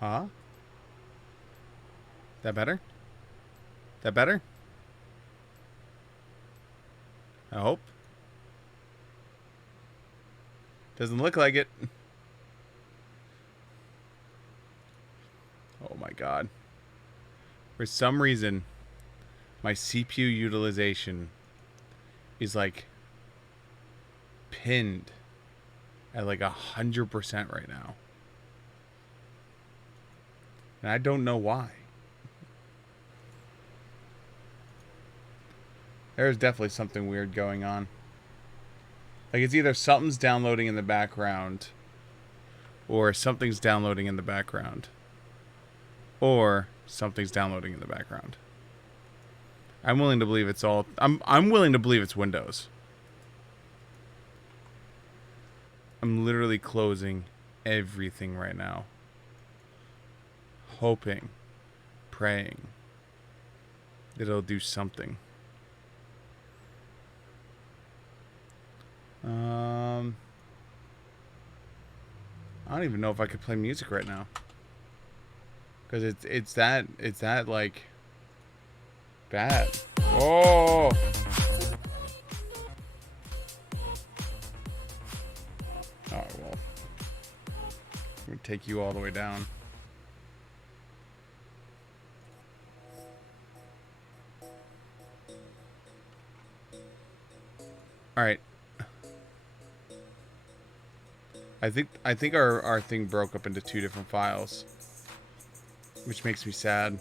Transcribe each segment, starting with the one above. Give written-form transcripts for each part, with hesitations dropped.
Huh? That better? That better? I hope. Doesn't look like it. Oh my god. For some reason, my CPU utilization is like pinned at like 100% right now. And I don't know why. There's definitely something weird going on. Like it's either something's downloading in the background, or something's downloading in the background, or something's downloading in the background. I'm willing to believe it's all. I'm willing to believe it's Windows. I'm literally closing everything right now, hoping, praying that it'll do something. I don't even know if I could play music right now, because it's that like bad. Oh. Oh well. I'm gonna take you all the way down. All right. I think our thing broke up into two different files, which makes me sad.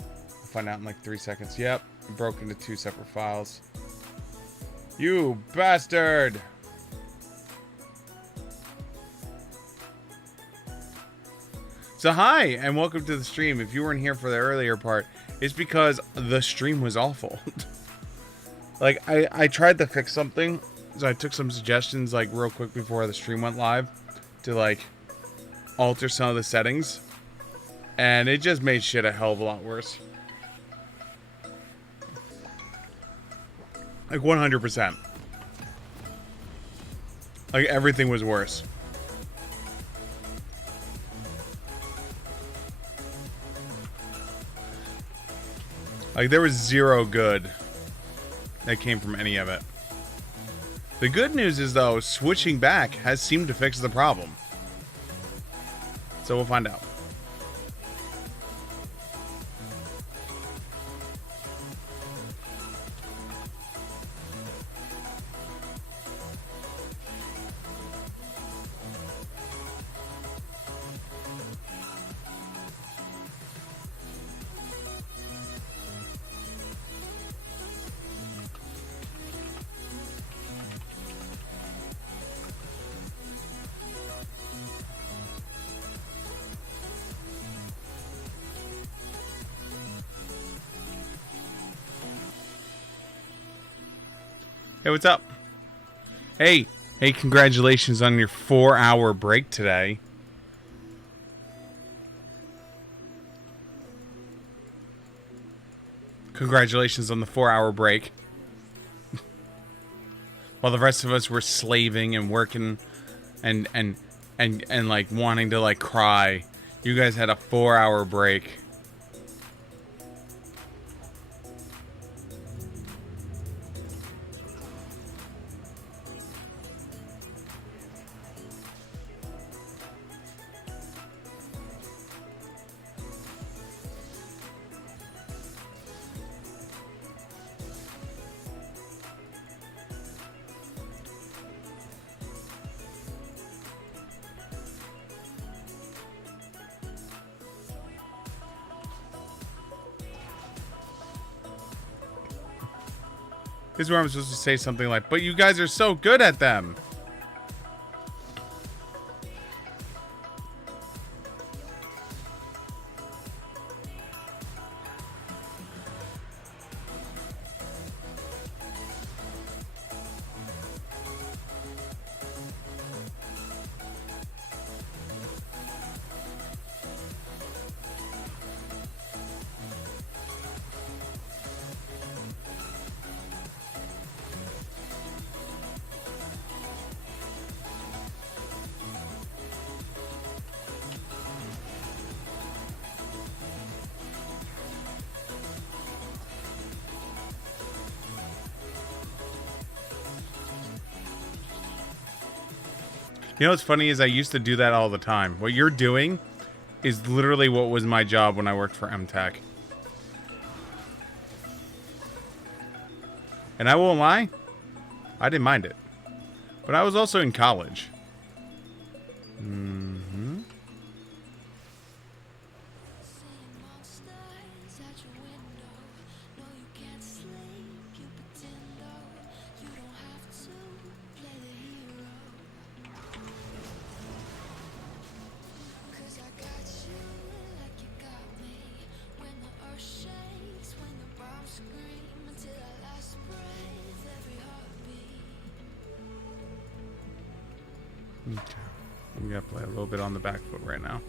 I'll find out in like 3 seconds. Yep, it broke into two separate files. You bastard! So hi, and welcome to the stream. If you weren't here for the earlier part, it's because the stream was awful. Like, I tried to fix something, so I took some suggestions, like, real quick before the stream went live, to, like, alter some of the settings, and it just made shit a hell of a lot worse. Like, 100%. Like, everything was worse. Like, there was zero good that came from any of it. The good news is, though, switching back has seemed to fix the problem. So we'll find out. Hey, what's up? Hey, congratulations on your 4-hour break today. Congratulations on the 4-hour break. While the rest of us were slaving and working and like wanting to like cry, you guys had a 4-hour break. This is where I'm supposed to say something like, but you guys are so good at them. You know what's funny is I used to do that all the time. What you're doing is literally what was my job when I worked for MTech. And I won't lie, I didn't mind it. But I was also in college. Mm-hmm. Okay. I'm gonna play a little bit on the back foot right now.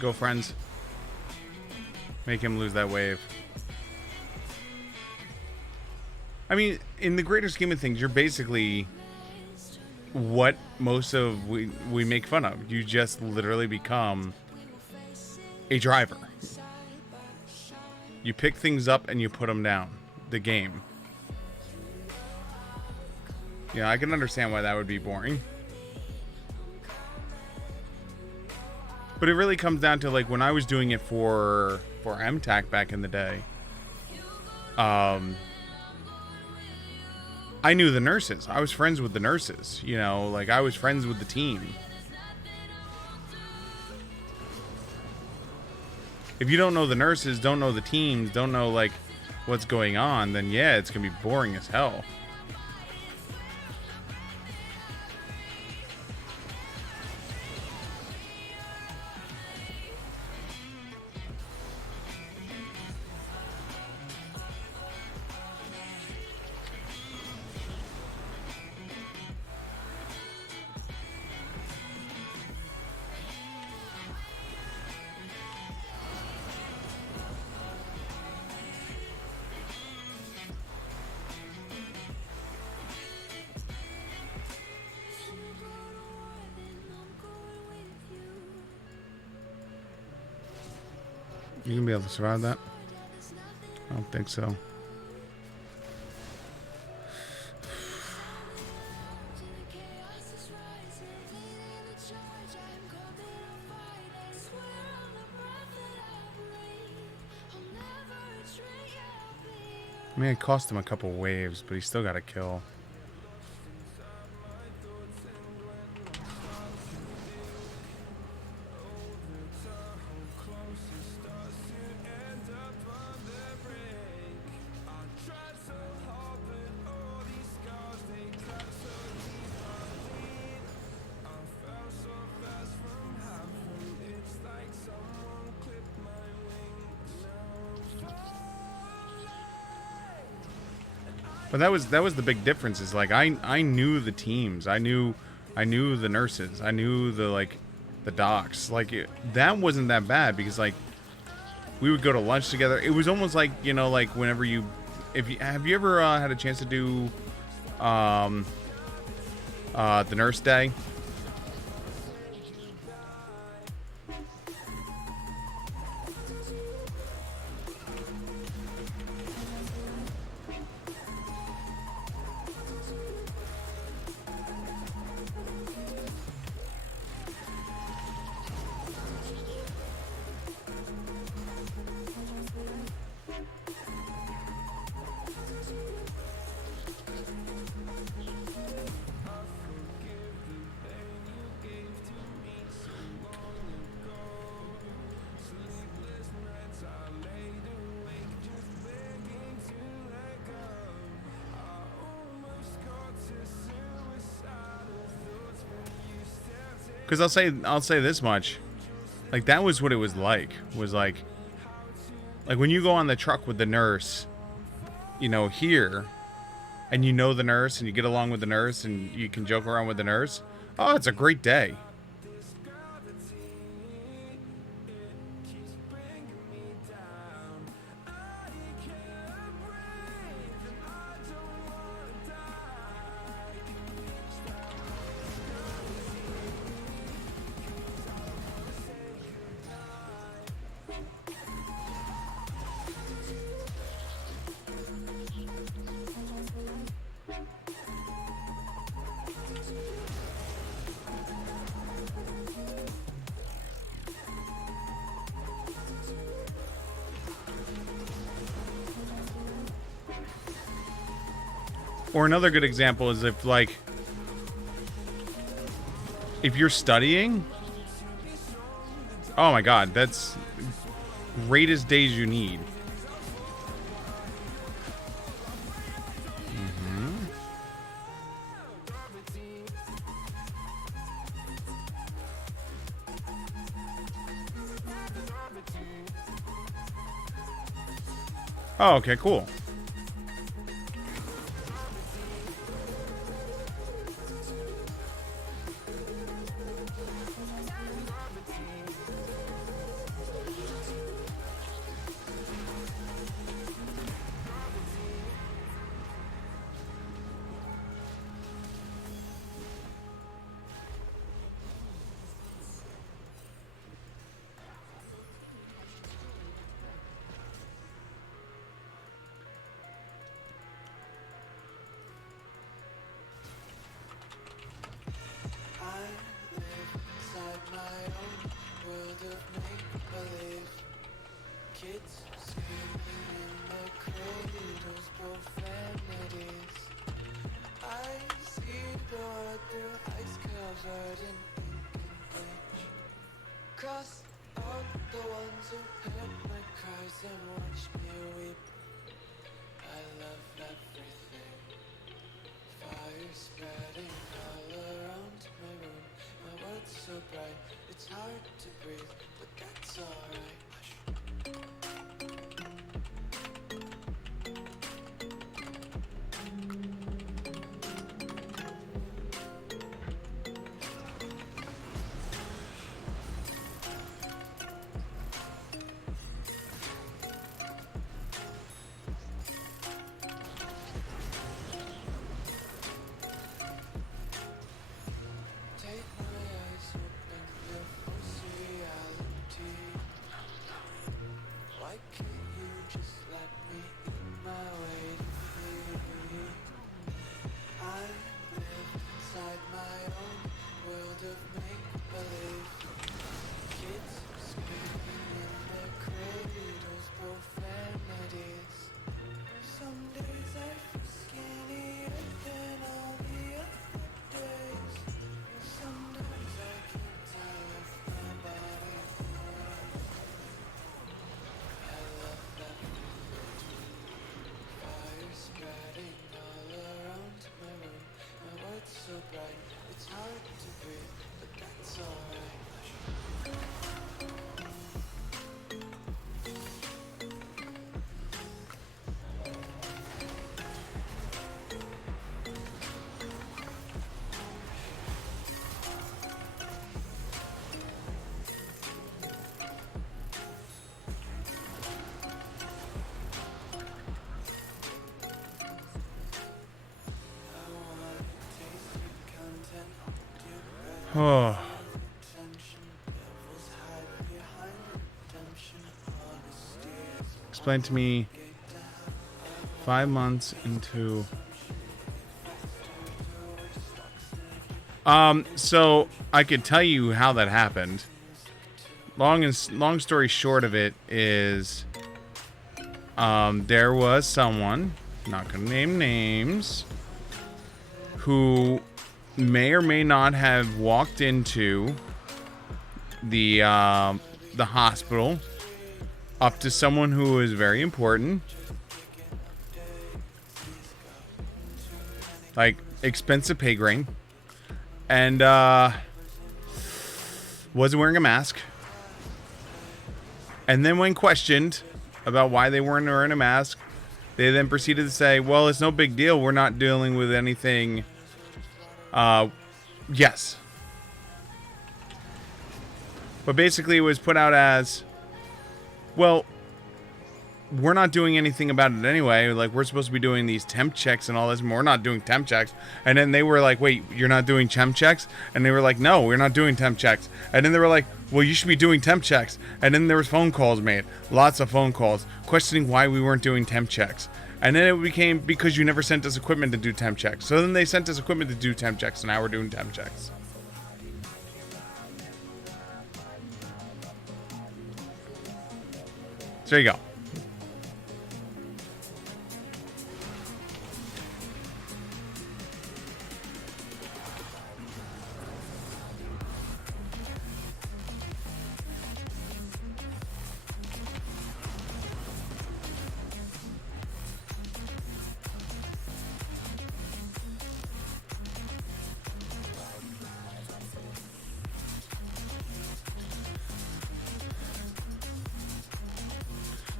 Go, friends. Make him lose that wave. I mean, in the greater scheme of things, you're basically what most of we make fun of. You just literally become a driver. You pick things up and you put them down. The game. Yeah, I can understand why that would be boring. But it really comes down to, like, when I was doing it for MTAC back in the day, I knew the nurses. I was friends with the nurses, you know, like, I was friends with the team. If you don't know the nurses, don't know the teams, don't know, like, what's going on, then yeah, it's gonna be boring as hell. You gonna be able to survive that? I don't think so. I mean, it cost him a couple waves, but he still got a kill. But that was the big difference. Is like I knew the teams. I knew the nurses. I knew the docs. Like that wasn't that bad because like we would go to lunch together. It was almost like, you know, like whenever you have you ever had a chance to do the nurse day? Because I'll say this much. Like, that was what it was like. Was like when you go on the truck with the nurse, you know, here, and you know the nurse, and you get along with the nurse, and you can joke around with the nurse. Oh, it's a great day. Or another good example is if, like, if you're studying, oh my god, that's greatest days you need. Oh, okay, cool. Oh. Explain to me 5 months into... So I could tell you how that happened. Long story short of it is, there was someone, not gonna name names, who may or may not have walked into the hospital up to someone who is very important, like expensive pay grade, and wasn't wearing a mask. And then when questioned about why they weren't wearing a mask, they then proceeded to say, well, it's no big deal. We're not dealing with anything. Yes. But basically it was put out as, well, we're not doing anything about it anyway. Like, we're supposed to be doing these temp checks and all this, and we're not doing temp checks. And then they were like, wait, you're not doing temp checks? And they were like, no, we're not doing temp checks. And then they were like, well, you should be doing temp checks. And then there was phone calls made, lots of phone calls, questioning why we weren't doing temp checks. And then it became because you never sent us equipment to do temp checks. So then they sent us equipment to do temp checks, and now we're doing temp checks. So there you go.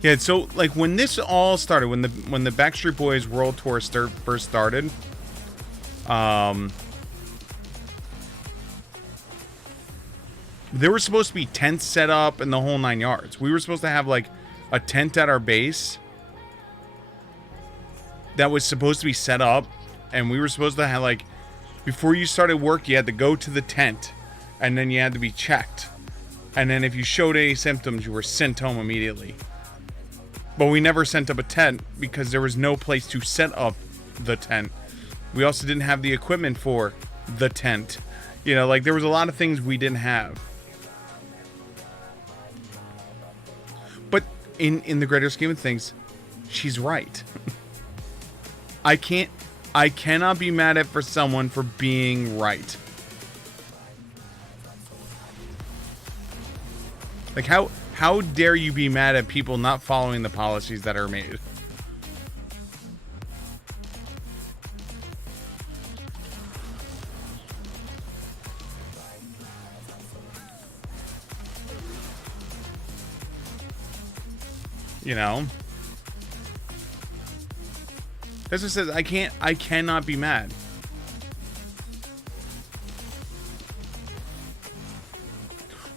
Yeah, so like when this all started, when the Backstreet Boys World Tour first started, there were supposed to be tents set up and the whole 9 yards. We were supposed to have like a tent at our base that was supposed to be set up, and we were supposed to have, like, before you started work, you had to go to the tent, and then you had to be checked, and then if you showed any symptoms, you were sent home immediately. But we never sent up a tent because there was no place to set up the tent. We also didn't have the equipment for the tent. You know, like, there was a lot of things we didn't have. But in the greater scheme of things, she's right. I cannot be mad at someone for being right. Like, how dare you be mad at people not following the policies that are made? You know? That's what it says. I cannot be mad.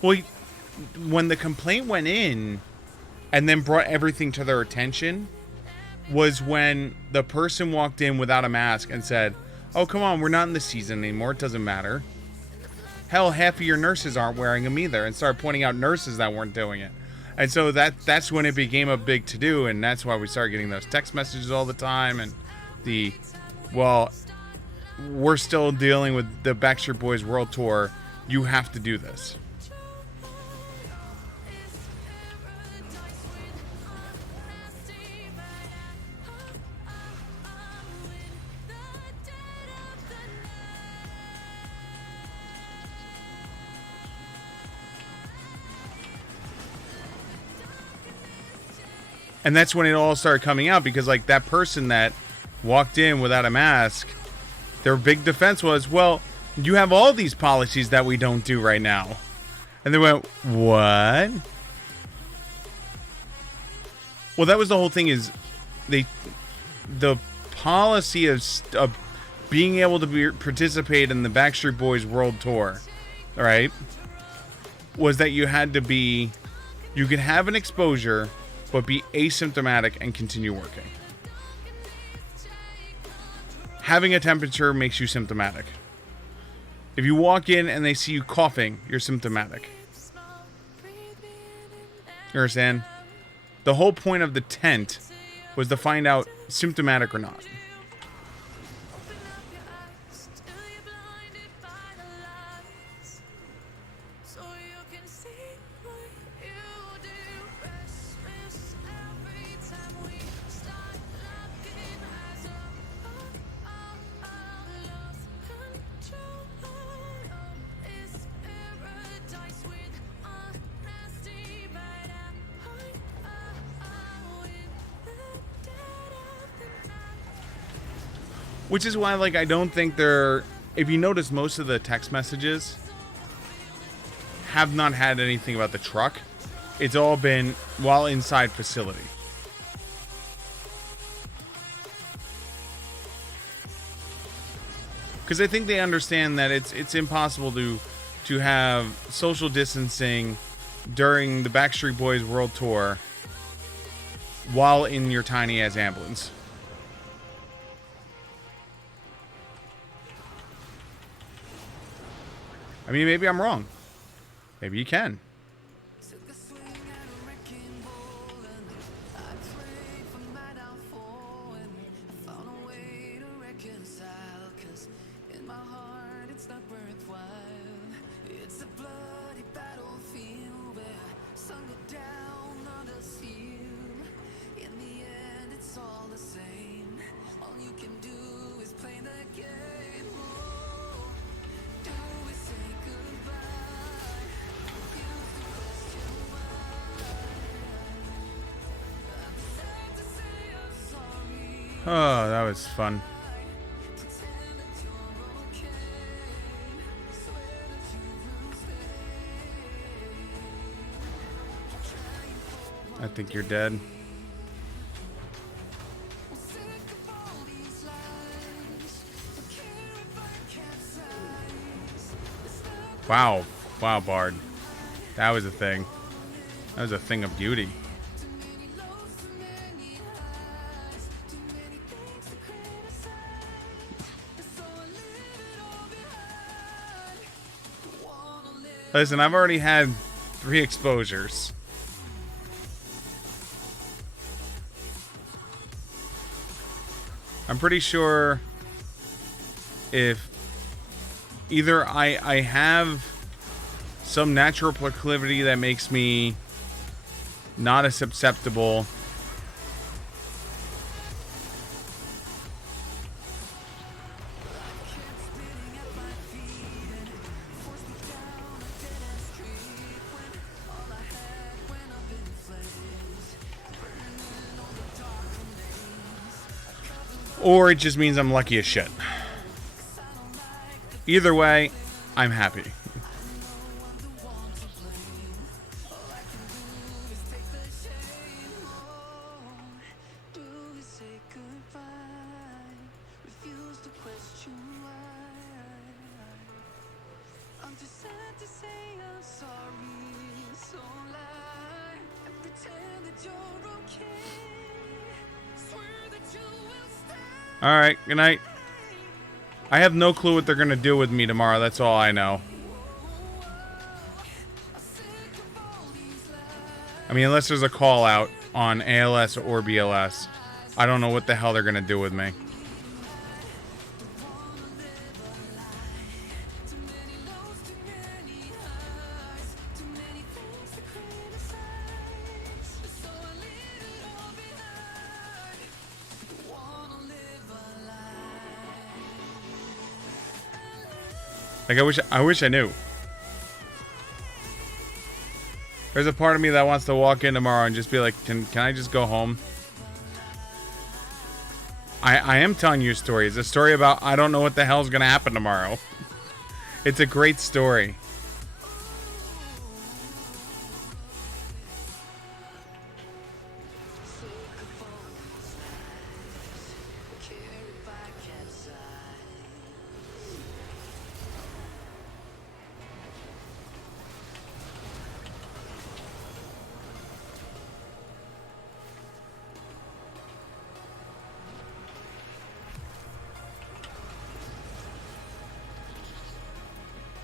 Well, when the complaint went in and then brought everything to their attention was when the person walked in without a mask and said, oh, come on, we're not in the season anymore. It doesn't matter. Hell, half of your nurses aren't wearing them either, and started pointing out nurses that weren't doing it. And so that's when it became a big to-do, and that's why we started getting those text messages all the time, and well, we're still dealing with the Backstreet Boys World Tour. You have to do this. And that's when it all started coming out, because like that person that walked in without a mask, their big defense was, well, you have all these policies that we don't do right now. And they went, what? Well, that was the whole thing, is the policy of being able to participate in the Backstreet Boys World Tour, all right, was that you could have an exposure but be asymptomatic and continue working. Having a temperature makes you symptomatic. If you walk in and they see you coughing, you're symptomatic. You understand? The whole point of the tent was to find out symptomatic or not. Which is why, like, I don't think they're... If you notice, most of the text messages have not had anything about the truck. It's all been while inside facility. Because I think they understand that it's impossible to have social distancing during the Backstreet Boys World Tour while in your tiny ass ambulance. I mean, maybe I'm wrong. Maybe you can. Oh, that was fun. I think you're dead. Wow. Wow, Bard. That was a thing. That was a thing of beauty. Listen, I've already had 3 exposures. I'm pretty sure if either I have some natural proclivity that makes me not as susceptible, or it just means I'm lucky as shit. Either way, I'm happy. Alright, good night. I have no clue what they're going to do with me tomorrow. That's all I know. I mean, unless there's a call out on ALS or BLS. I don't know what the hell they're going to do with me. Like, I wish I knew. There's a part of me that wants to walk in tomorrow and just be like, can I just go home? I am telling you a story. It's a story about I don't know what the hell's going to happen tomorrow. It's a great story.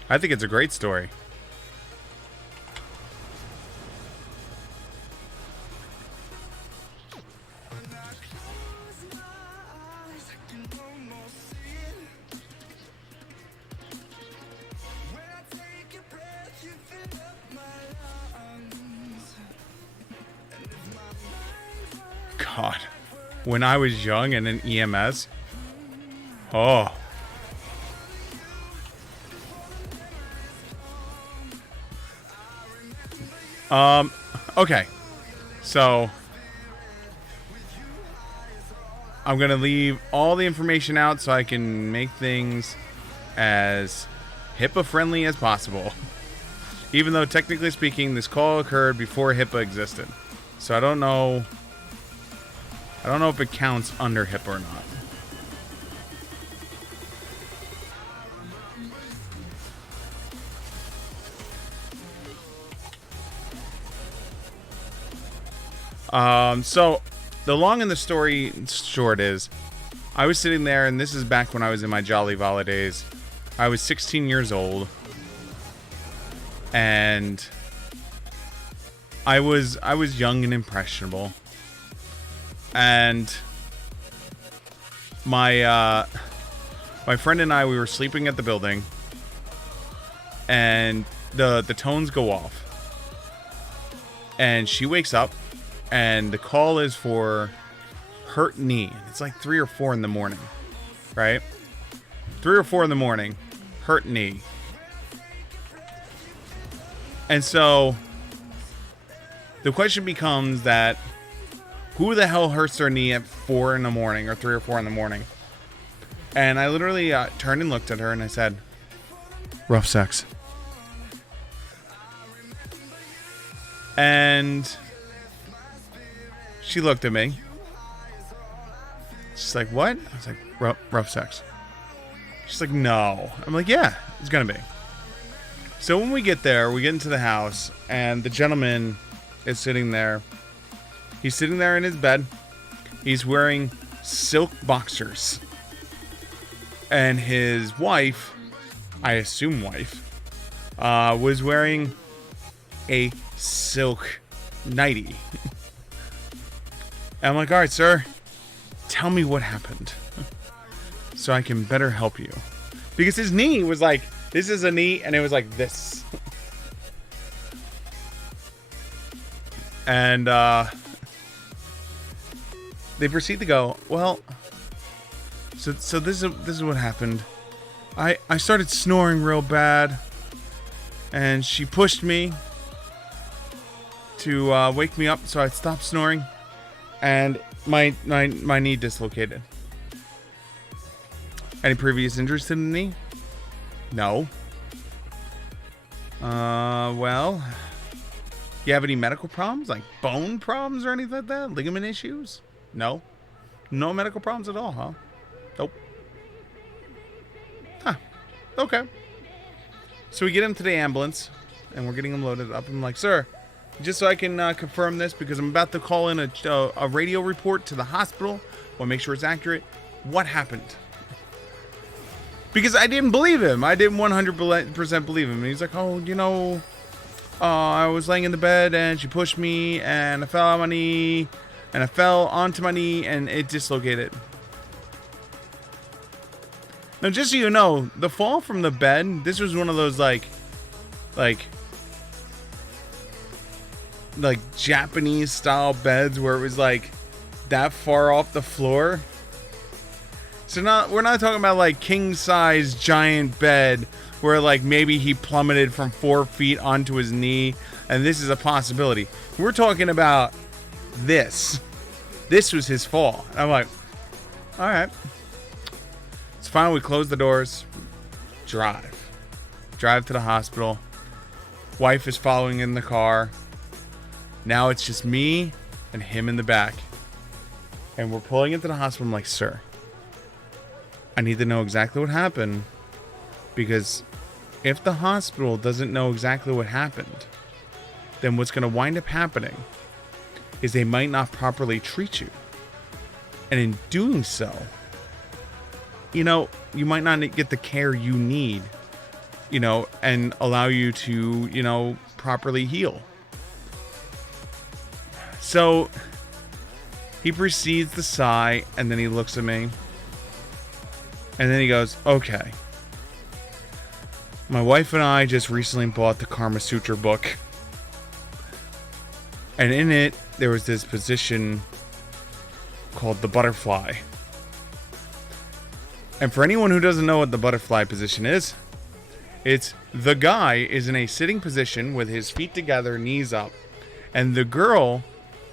I think it's a great story. God, when I was young and in EMS, oh. Okay. So I'm going to leave all the information out so I can make things as HIPAA friendly as possible. Even though technically speaking, this call occurred before HIPAA existed. So I don't know if it counts under HIPAA or not. So the long and the story short is, I was sitting there, and this is back when I was in my Jolly Volla days. I was 16 years old, and I was young and impressionable, and my friend and I, we were sleeping at the building, and the tones go off, and she wakes up, and the call is for hurt knee. It's like 3 or 4 in the morning, right? 3 or 4 in the morning, hurt knee. And so the question becomes that who the hell hurts their knee at 4 in the morning or 3 or 4 in the morning? And I literally turned and looked at her and I said, rough sex. And she looked at me. She's like, what? I was like, rough sex. She's like, no. I'm like, yeah, it's gonna be. So when we get there, we get into the house, and the gentleman is sitting there. He's sitting there in his bed. He's wearing silk boxers. And his wife, I assume wife, was wearing a silk nightie. And I'm like, all right, sir, tell me what happened so I can better help you. Because his knee was like, this is a knee, and it was like this. And they proceed to go, well, so this is what happened. I started snoring real bad, and she pushed me to wake me up, so I stopped snoring, and my knee dislocated. Any previous injuries to the knee? No. Well, you have any medical problems, like bone problems or anything like that? Ligament issues? No. No medical problems at all, huh? Nope. Huh. Okay. So we get him to the ambulance, and we're getting him loaded up. I'm like, sir, just so I can confirm this, because I'm about to call in a radio report to the hospital. Want to make sure it's accurate. What happened? Because I didn't believe him. I didn't 100% believe him. And he's like, oh, you know, I was laying in the bed, and she pushed me, and I fell on my knee, and I fell onto my knee, and it dislocated. Now, just so you know, the fall from the bed, this was one of those, like Japanese style beds where it was like that far off the floor. So we're not talking about like king size giant bed where like maybe he plummeted from 4 feet onto his knee and this is a possibility. We're talking about this. This was his fall. And I'm like, all right. It's fine. We close the doors. Drive to the hospital. Wife is following in the car. Now it's just me and him in the back. And we're pulling into the hospital. I'm like, sir, I need to know exactly what happened. Because if the hospital doesn't know exactly what happened, then what's going to wind up happening is they might not properly treat you. And in doing so, you know, you might not get the care you need, you know, and allow you to, you know, properly heal. So he proceeds to sigh, and then he looks at me, and then he goes, okay. My wife and I just recently bought the Karma Sutra book. And in it, there was this position called the butterfly. And for anyone who doesn't know what the butterfly position is, it's the guy is in a sitting position with his feet together, knees up. And the girl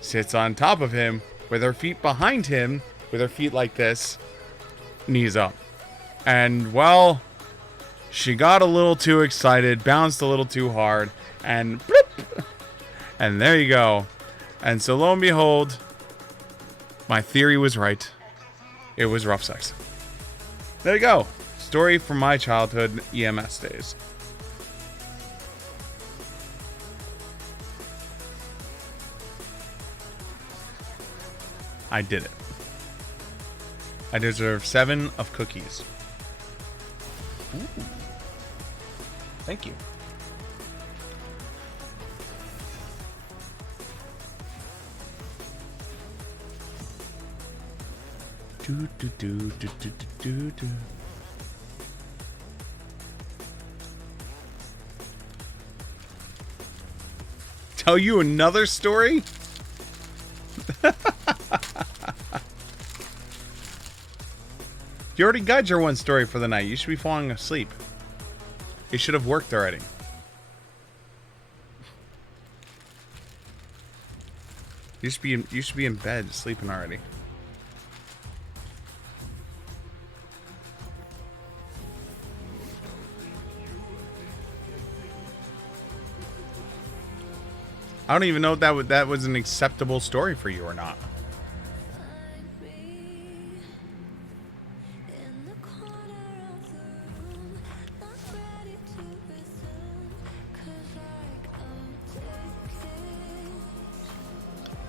sits on top of him with her feet behind him, with her feet like this, knees up. And, well, she got a little too excited, bounced a little too hard, And bloop, and there you go. And so lo and behold, my theory was right. It was rough sex. There you go. Story from my childhood EMS days. I did it. I deserve 7 of cookies. Ooh. Thank you. Do, do, do, do, do, do, do. Tell you another story? You already got your one story for the night. You should be falling asleep. It should have worked already. You should be in bed sleeping already. I don't even know if that was an acceptable story for you or not.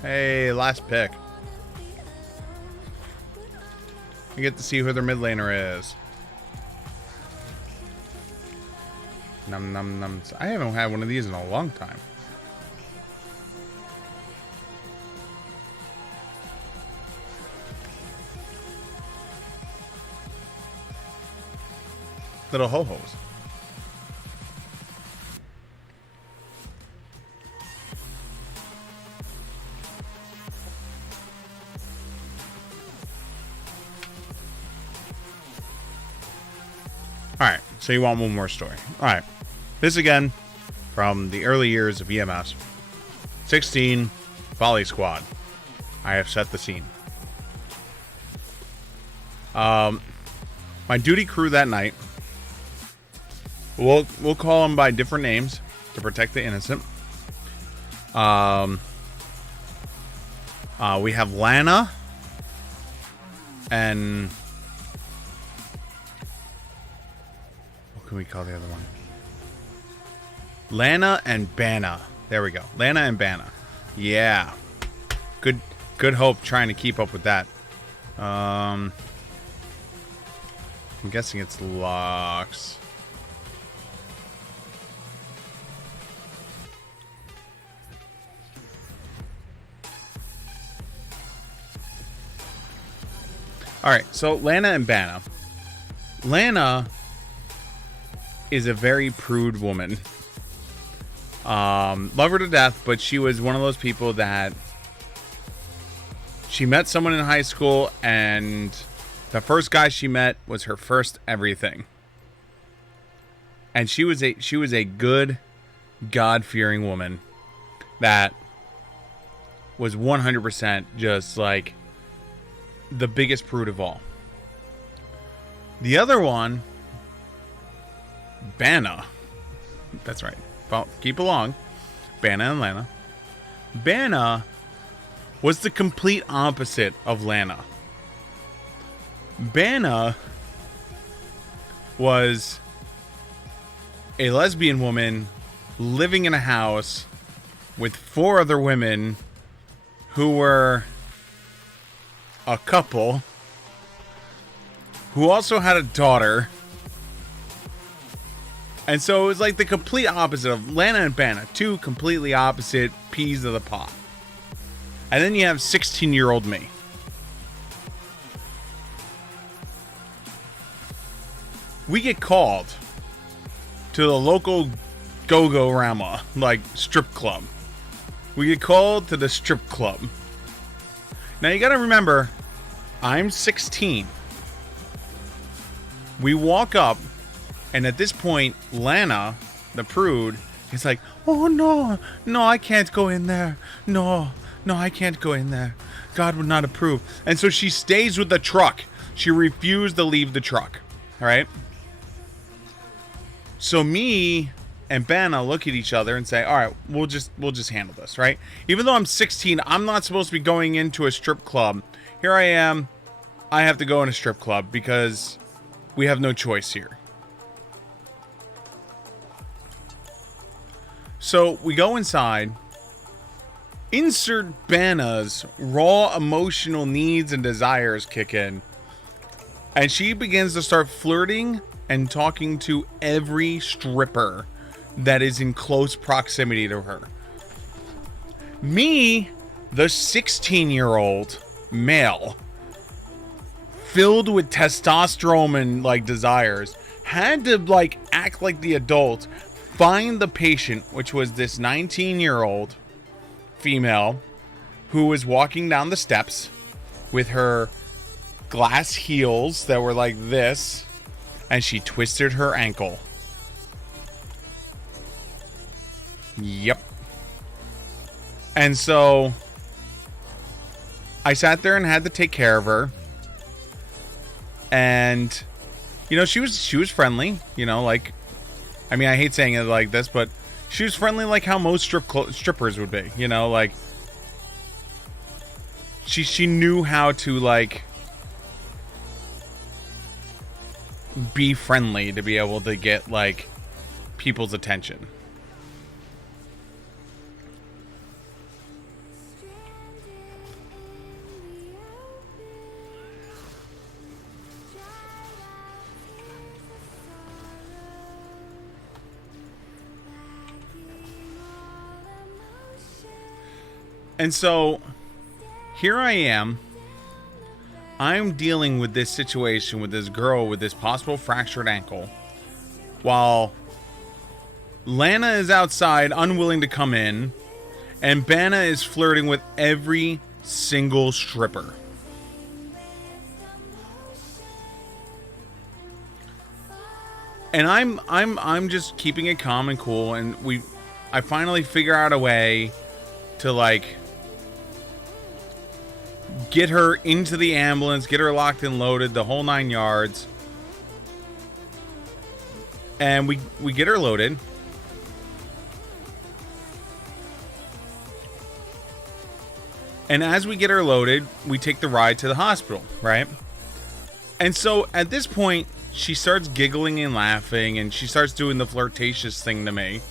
Hey, last pick. You get to see who their mid laner is. Num num num. I haven't had one of these in a long time. Little ho-hos. Alright, so you want one more story. Alright. This again from the early years of EMS. 16, Volley Squad. I have set the scene. My duty crew that night, we'll call them by different names to protect the innocent. We have Lana and what can we call the other one? Lana and Banna. There we go. Lana and Banna. Yeah. Good hope trying to keep up with that. I'm guessing it's Lux. Alright, so Lana and Banna. Lana is a very prude woman. Love her to death, but she was one of those people that she met someone in high school and the first guy she met was her first everything. And she was a good, God-fearing woman that was 100% just like the biggest prude of all. The other one, Banna. That's right. Well, keep along. Banna and Lana. Banna was the complete opposite of Lana. Banna was a lesbian woman living in a house with 4 other women who were a couple who also had a daughter. And so it was like the complete opposite of Lana and Banna. 2 completely opposite peas of the pod. And then you have 16-year-old me. We get called to the local Go-Go-Rama, like strip club. We get called to the strip club. Now you gotta remember, I'm 16. We walk up, and at this point, Lana, the prude, is like, oh no, I can't go in there. No, I can't go in there. God would not approve. And so she stays with the truck. She refused to leave the truck. All right? So me and Banna look at each other and say, all right, we'll just handle this, right? Even though I'm 16, I'm not supposed to be going into a strip club. Here I am. I have to go in a strip club because we have no choice here. So we go inside. Insert Banna's raw emotional needs and desires kick in. And she begins to start flirting and talking to every stripper that is in close proximity to her. Me, the 16-year-old male, filled with testosterone and like desires, had to like act like the adult, find the patient, which was this 19-year-old female who was walking down the steps with her glass heels that were like this, and she twisted her ankle. Yep. And so I sat there and had to take care of her. And you know, she was friendly, you know, like, I mean, I hate saying it like this, but she was friendly like how most strippers would be, you know, like she knew how to like be friendly to be able to get like people's attention. And so here I am. I'm dealing with this situation with this girl with this possible fractured ankle, while Lana is outside unwilling to come in, and Banna is flirting with every single stripper. And I'm just keeping it calm and cool, and I finally figure out a way to like get her into the ambulance, get her locked and loaded, the whole 9 yards. And we get her loaded. And as we get her loaded, we take the ride to the hospital, right? And so at this point, she starts giggling and laughing, and she starts doing the flirtatious thing to me.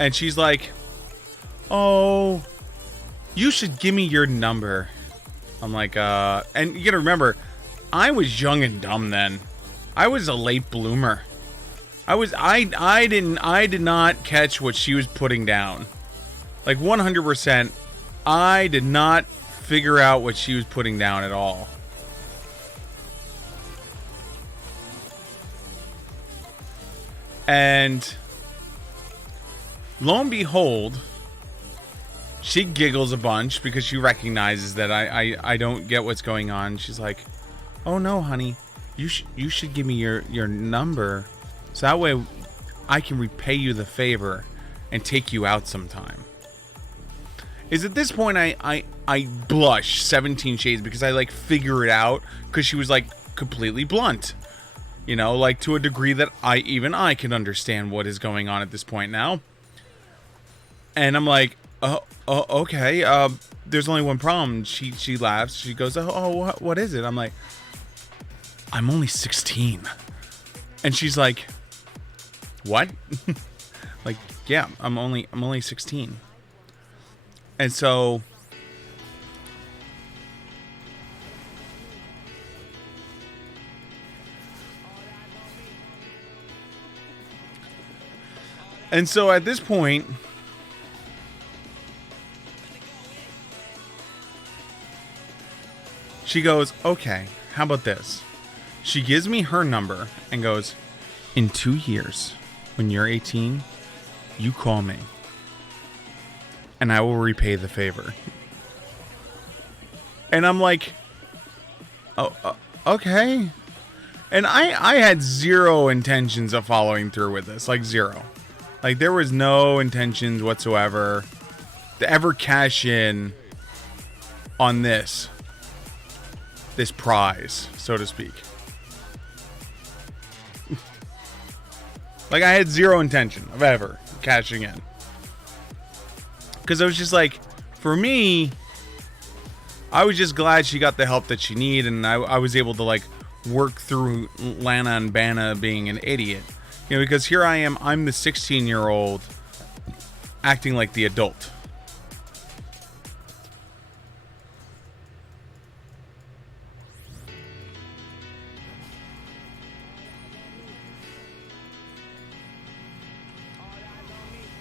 And she's like, "Oh, you should give me your number." I'm like, and you gotta remember, I was young and dumb then. I was a late bloomer. I did not catch what she was putting down. Like 100%, I did not figure out what she was putting down at all. And lo and behold, she giggles a bunch because she recognizes that I don't get what's going on. She's like, "Oh no, honey, you should give me your number, so that way I can repay you the favor and take you out sometime." Is at this point I blush 17 shades because I like figure it out, because she was like completely blunt, you know, like to a degree that even I can understand what is going on at this point now. And I'm like, okay. There's only one problem. She laughs. She goes, "Oh, what is it?" I'm like, "I'm only 16." And she's like, "What?" Like, "Yeah, I'm only 16." And so at this point, she goes, "Okay, how about this?" She gives me her number and goes, "In 2 years, when you're 18, you call me, and I will repay the favor." And I'm like, "Oh, okay." And I had zero intentions of following through with this, like zero. Like there was no intentions whatsoever to ever cash in on this prize, so to speak. Like, I had zero intention of ever cashing in. Because I was just like, for me, I was just glad she got the help that she needed, and I was able to, like, work through Lana and Banna being an idiot. You know, because here I am, I'm the 16-year-old acting like the adult.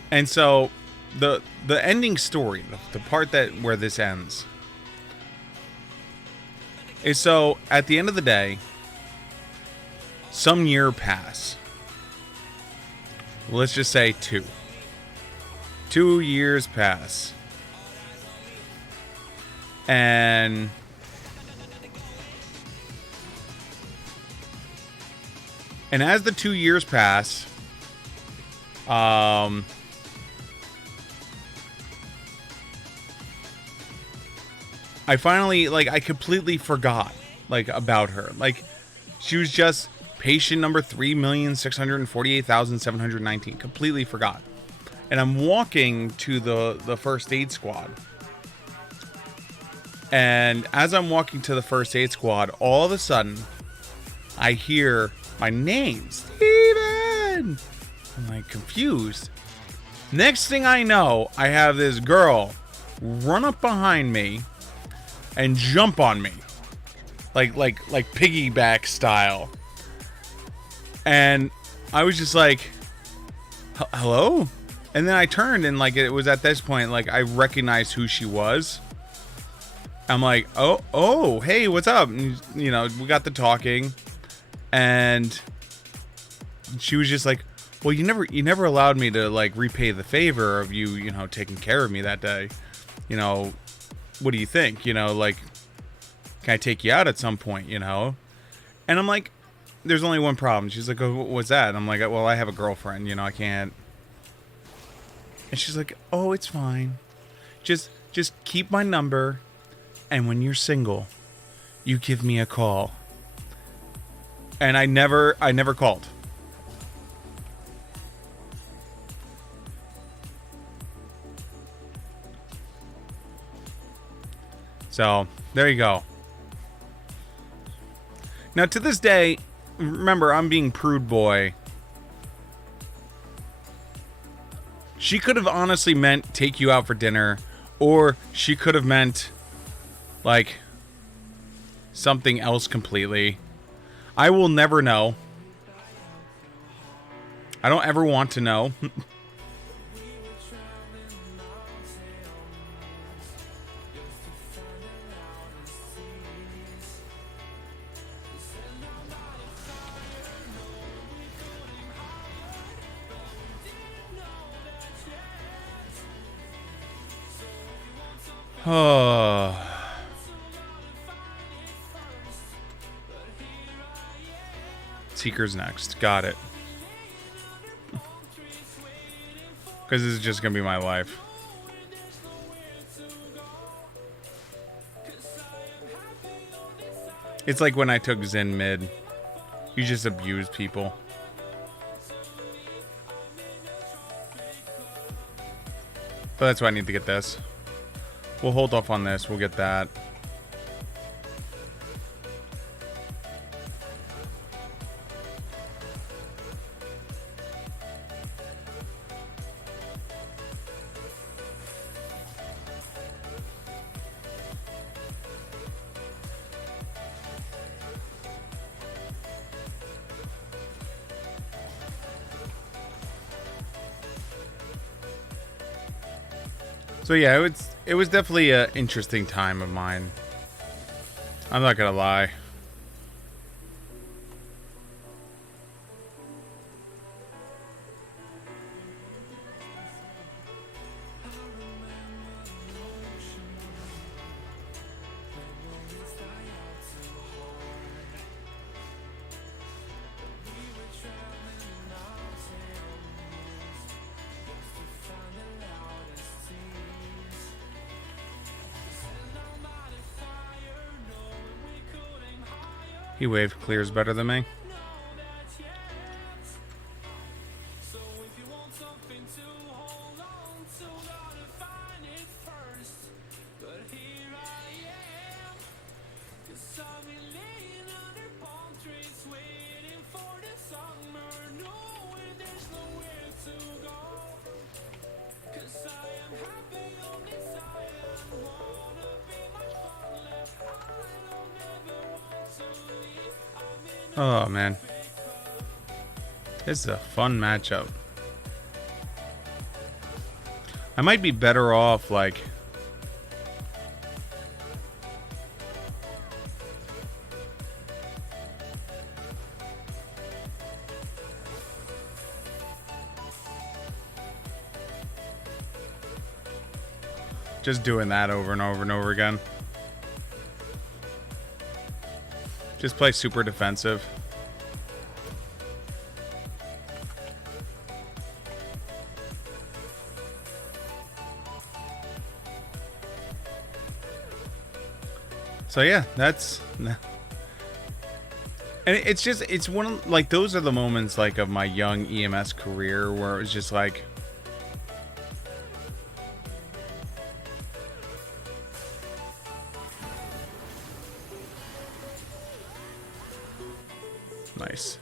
And so the ending story, the part that where this ends, is so at the end of the day, some year pass. Let's just say 2. 2 years pass. And as the 2 years pass, I finally, like, I completely forgot, like, about her. Like, she was just patient number 3,648,719. Completely forgot. And I'm walking to the first aid squad. And as I'm walking to the first aid squad, all of a sudden, I hear my name, Steven! I'm, like, confused. Next thing I know, I have this girl run up behind me and jump on me, like piggyback style. And I was just like, hello? And then I turned, and, like, it was at this point, like, I recognized who she was. I'm like, oh, hey, what's up? And, you know, we got to talking, and she was just like, well, you never allowed me to, like, repay the favor of you, you know, taking care of me that day. You know, what do you think? You know, like, can I take you out at some point, you know? And I'm like, there's only one problem. She's like, oh, what's that? And I'm like, well, I have a girlfriend, you know, I can't. And she's like, oh, it's fine. Just keep my number, and when you're single, you give me a call. And I never called. So, there you go. Now, to this day, remember, I'm being prude boy. She could have honestly meant take you out for dinner, or she could have meant, like, something else completely. I will never know. I don't ever want to know. Oh. Seeker's next. Got it. Because this is just going to be my life. It's like when I took Zen mid. You just abuse people. But that's why I need to get this. We'll hold off on this. We'll get that. So yeah, it was definitely an interesting time of mine. I'm not gonna lie. He waved clears better than me. Oh, man. This is a fun matchup. I might be better off, like... just doing that over and over and over again. Just play super defensive. So yeah, that's... And it's just, it's one of, like, those are the moments, like, of my young EMS career where it was just like... Nice.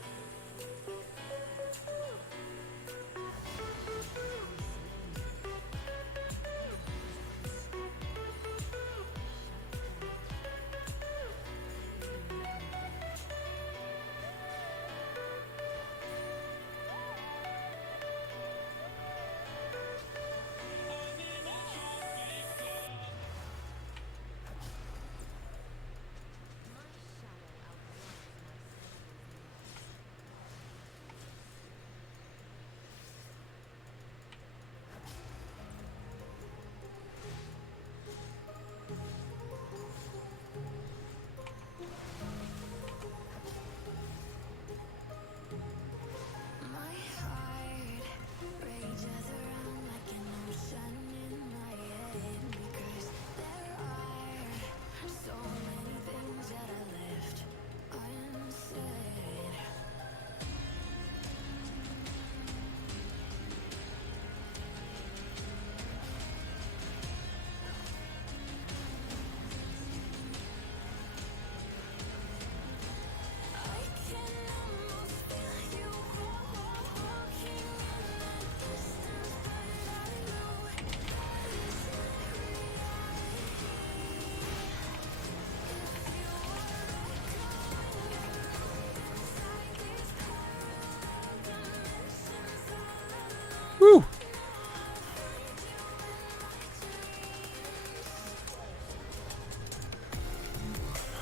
Woo!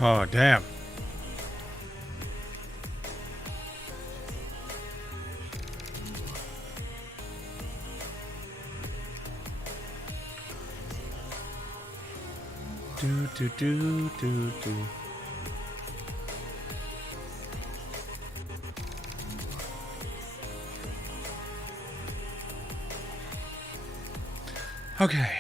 Oh, damn. Do, do, do, do, do. Okay.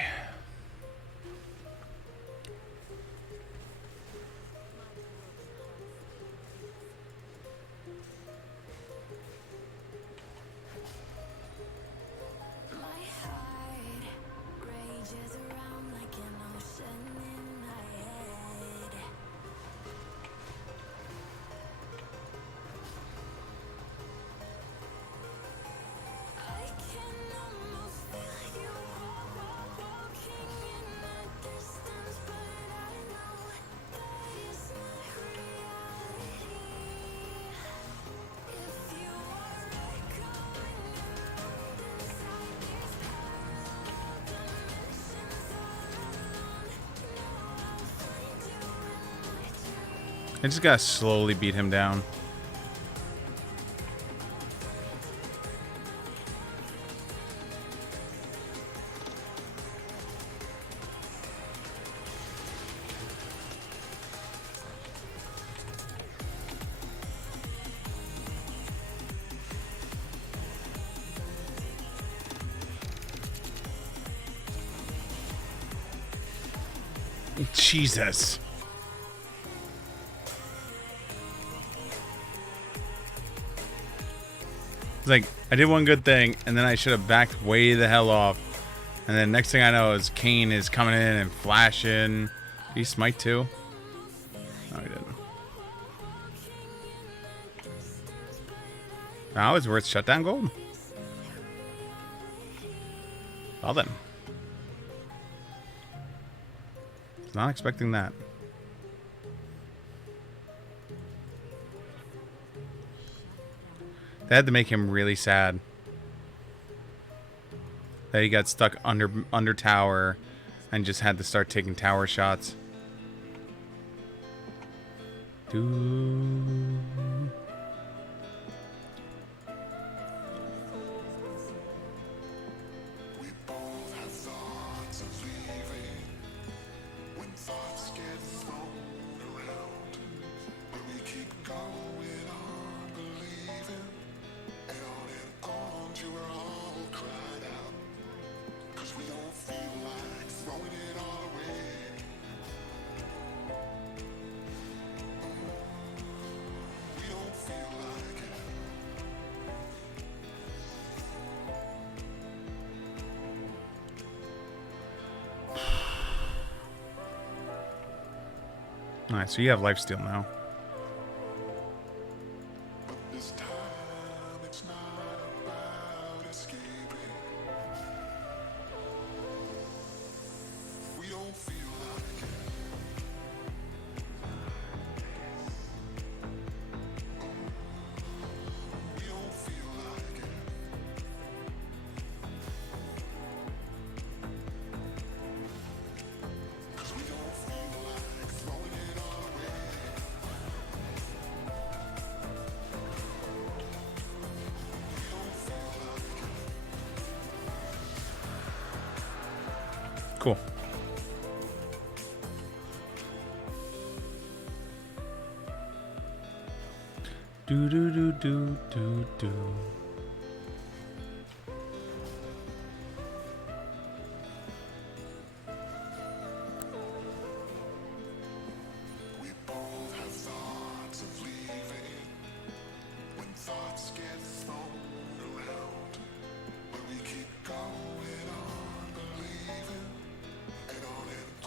I just gotta slowly beat him down. Jesus. It's like, I did one good thing, and then I should have backed way the hell off. And then next thing I know is Kane is coming in and flashing. Did he smite too? No, he didn't. Now it's worth shutdown gold. Well then. Was not expecting that. They had to make him really sad. That he got stuck under tower and just had to start taking tower shots. Doo. Alright, so you have lifesteal now. Cool. Do do do do do do.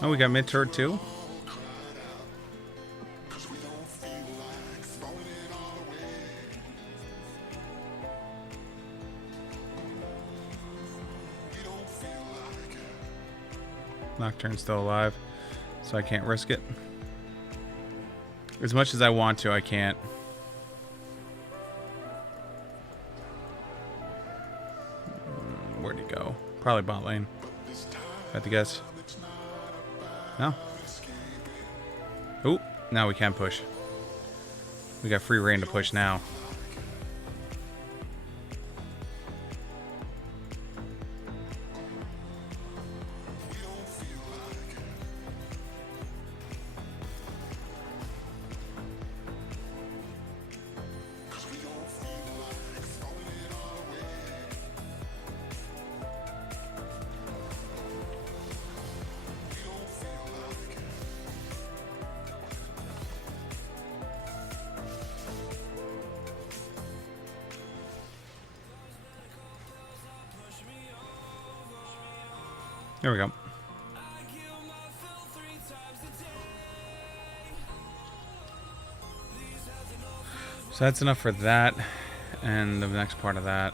Oh, we got mid turret too? Nocturne's still alive, so I can't risk it. As much as I want to, I can't. Where'd he go? Probably bot lane. I have to guess. No. Oh, now we can push. We got free reign to push now. There we go. So that's enough for that and the next part of that.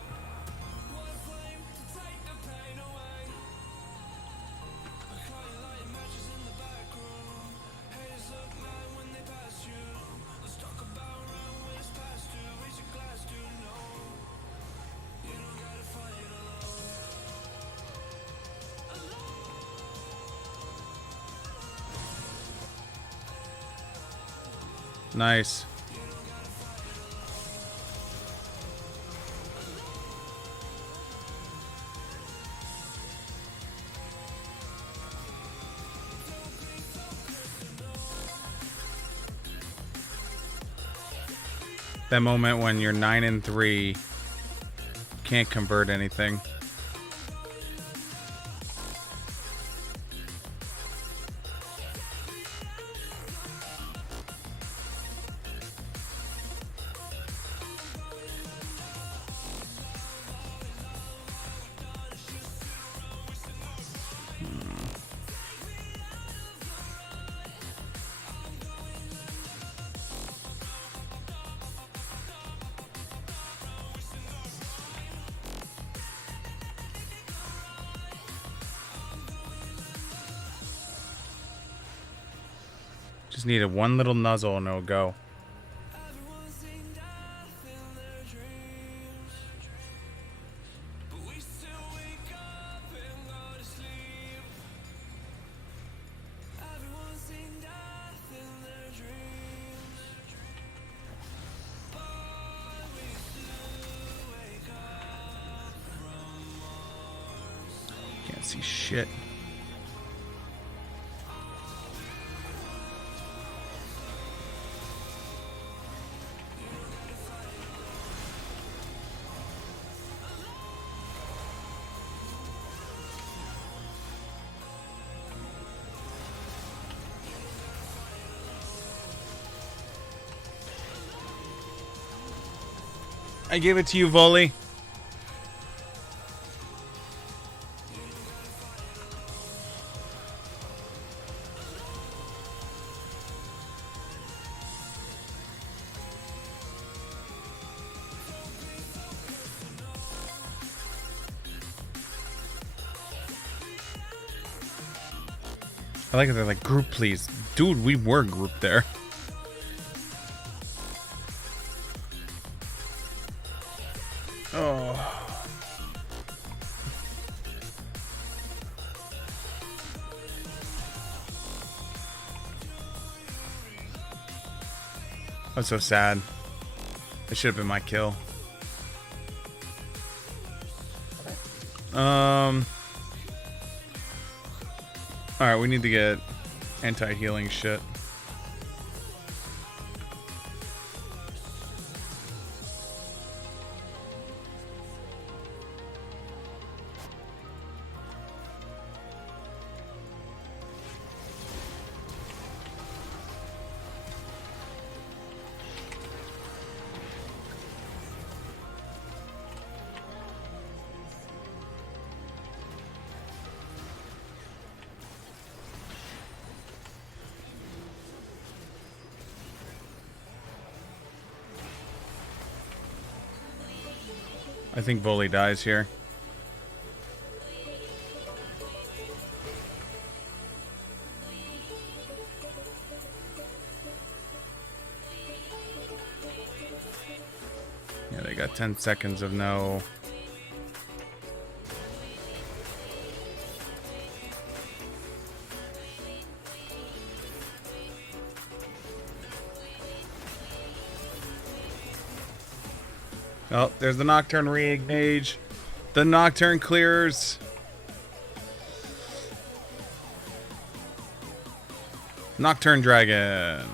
Nice. That moment when you're 9-3, can't convert anything. Just needed one little nuzzle and it'll go. see shit. I gave it to you, Volley. I like it. They're like, group, please. Dude, we were grouped there. Oh. That's so sad. It should have been my kill. Alright, we need to get anti-healing shit. I think Volley dies here. Yeah, they got 10 seconds of no... Oh, there's the Nocturne re-engage. The Nocturne clears. Nocturne Dragon.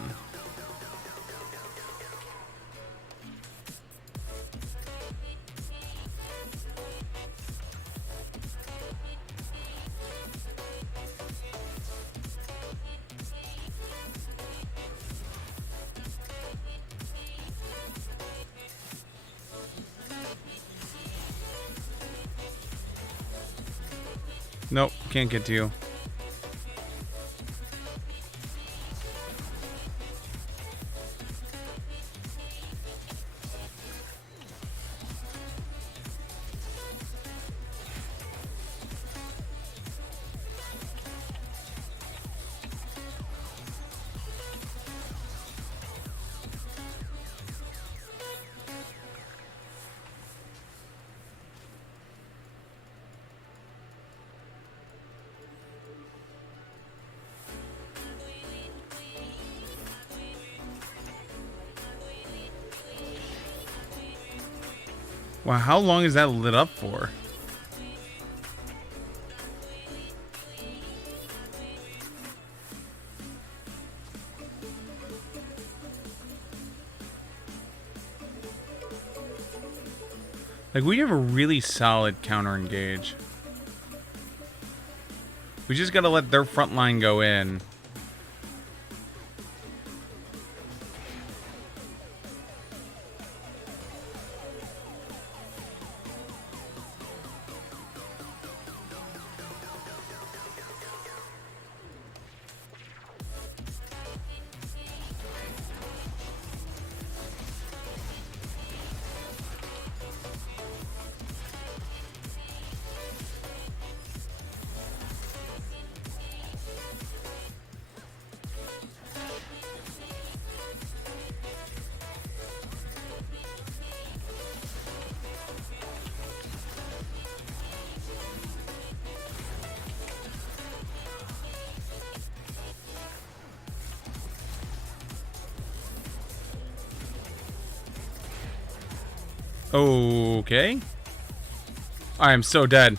Nope, can't get to you. Wow, how long is that lit up for? Like, we have a really solid counter engage. We just gotta let their front line go in. Okay. I am so dead.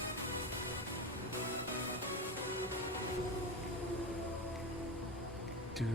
Do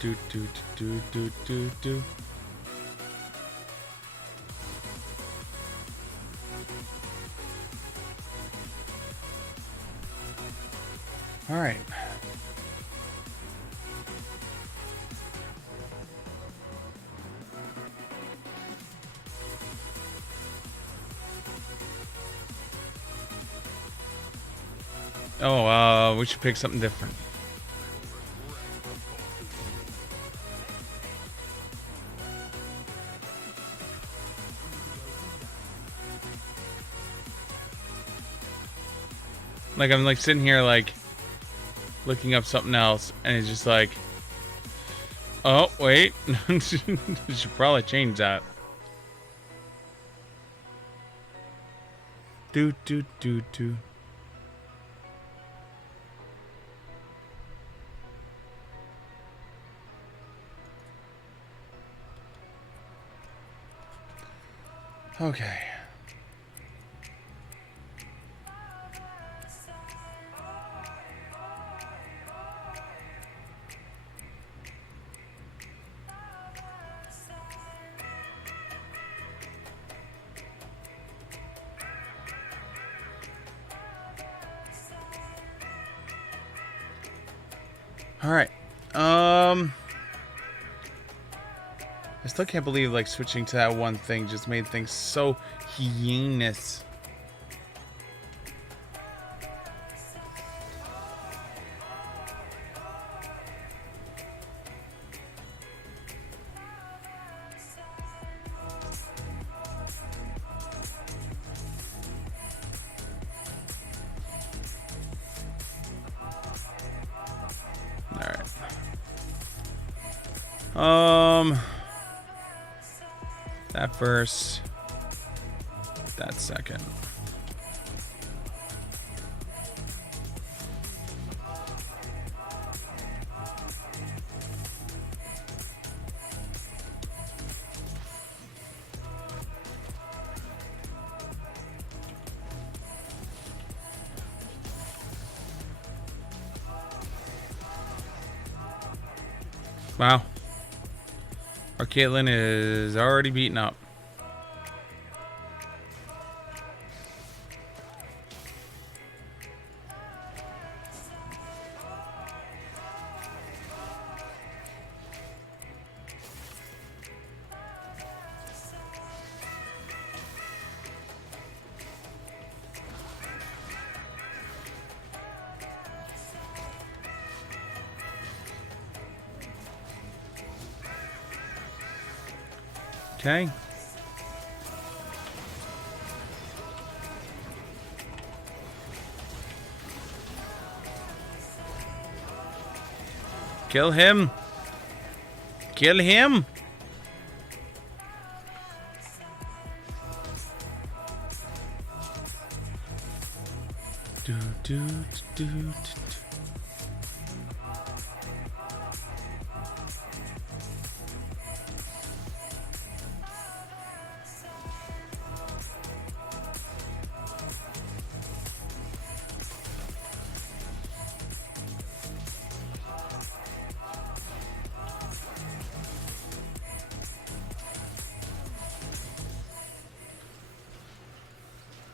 do do do do do do. All right. Oh, we should pick something different. Like, I'm like sitting here like looking up something else, and it's just like, oh wait, should probably change that. Do do do do. Okay. All right. I still can't believe like switching to that one thing just made things so heinous. All right. That first, that second. Wow. Our Caitlyn is already beaten up. Okay. Kill him. Kill him. Do do do do.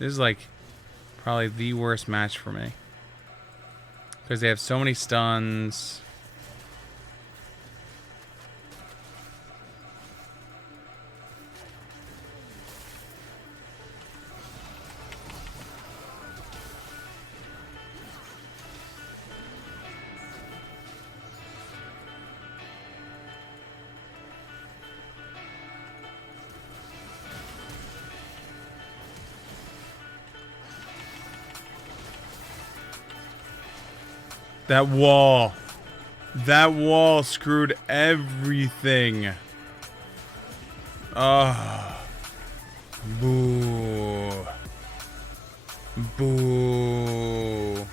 This is like probably the worst match for me. Because they have so many stuns. That wall. That wall screwed everything. Oh. Boo. Boo.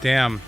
Damn.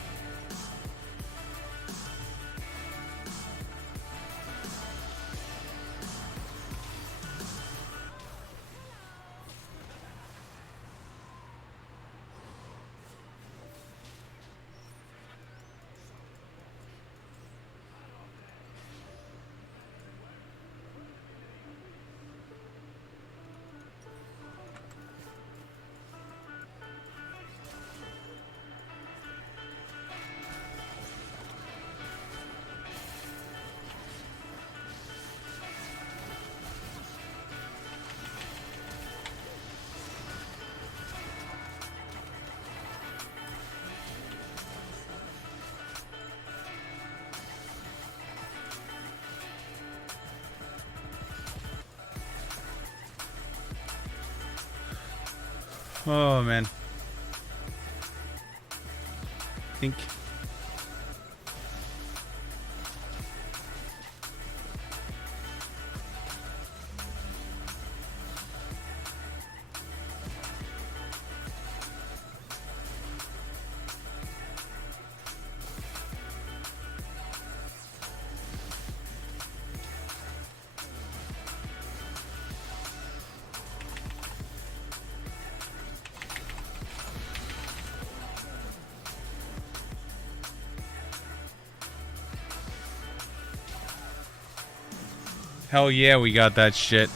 Oh man. Think. Hell yeah, we got that shit.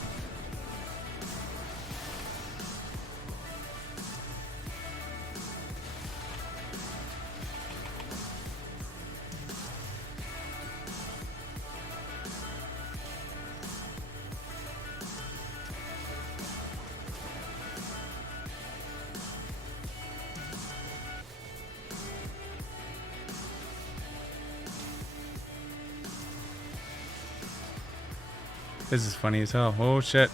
This is funny as hell. Oh shit.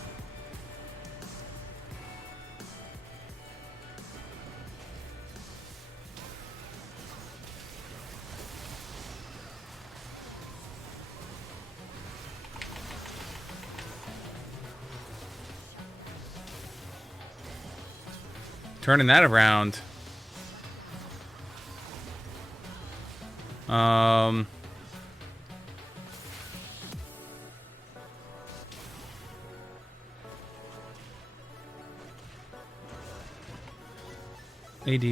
Turning that around. AD,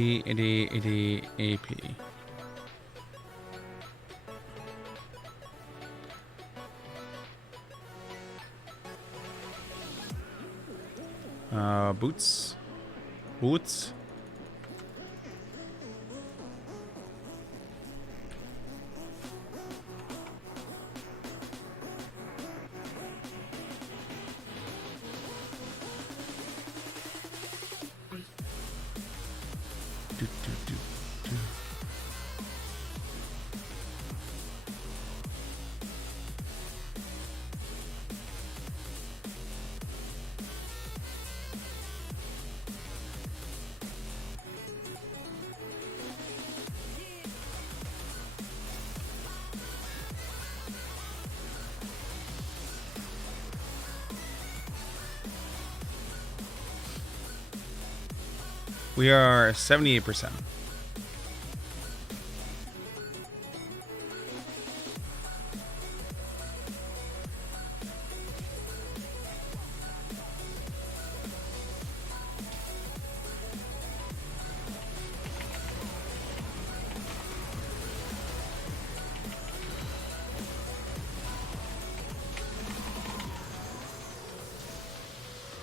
AP. Boots. Boots. We are 78%.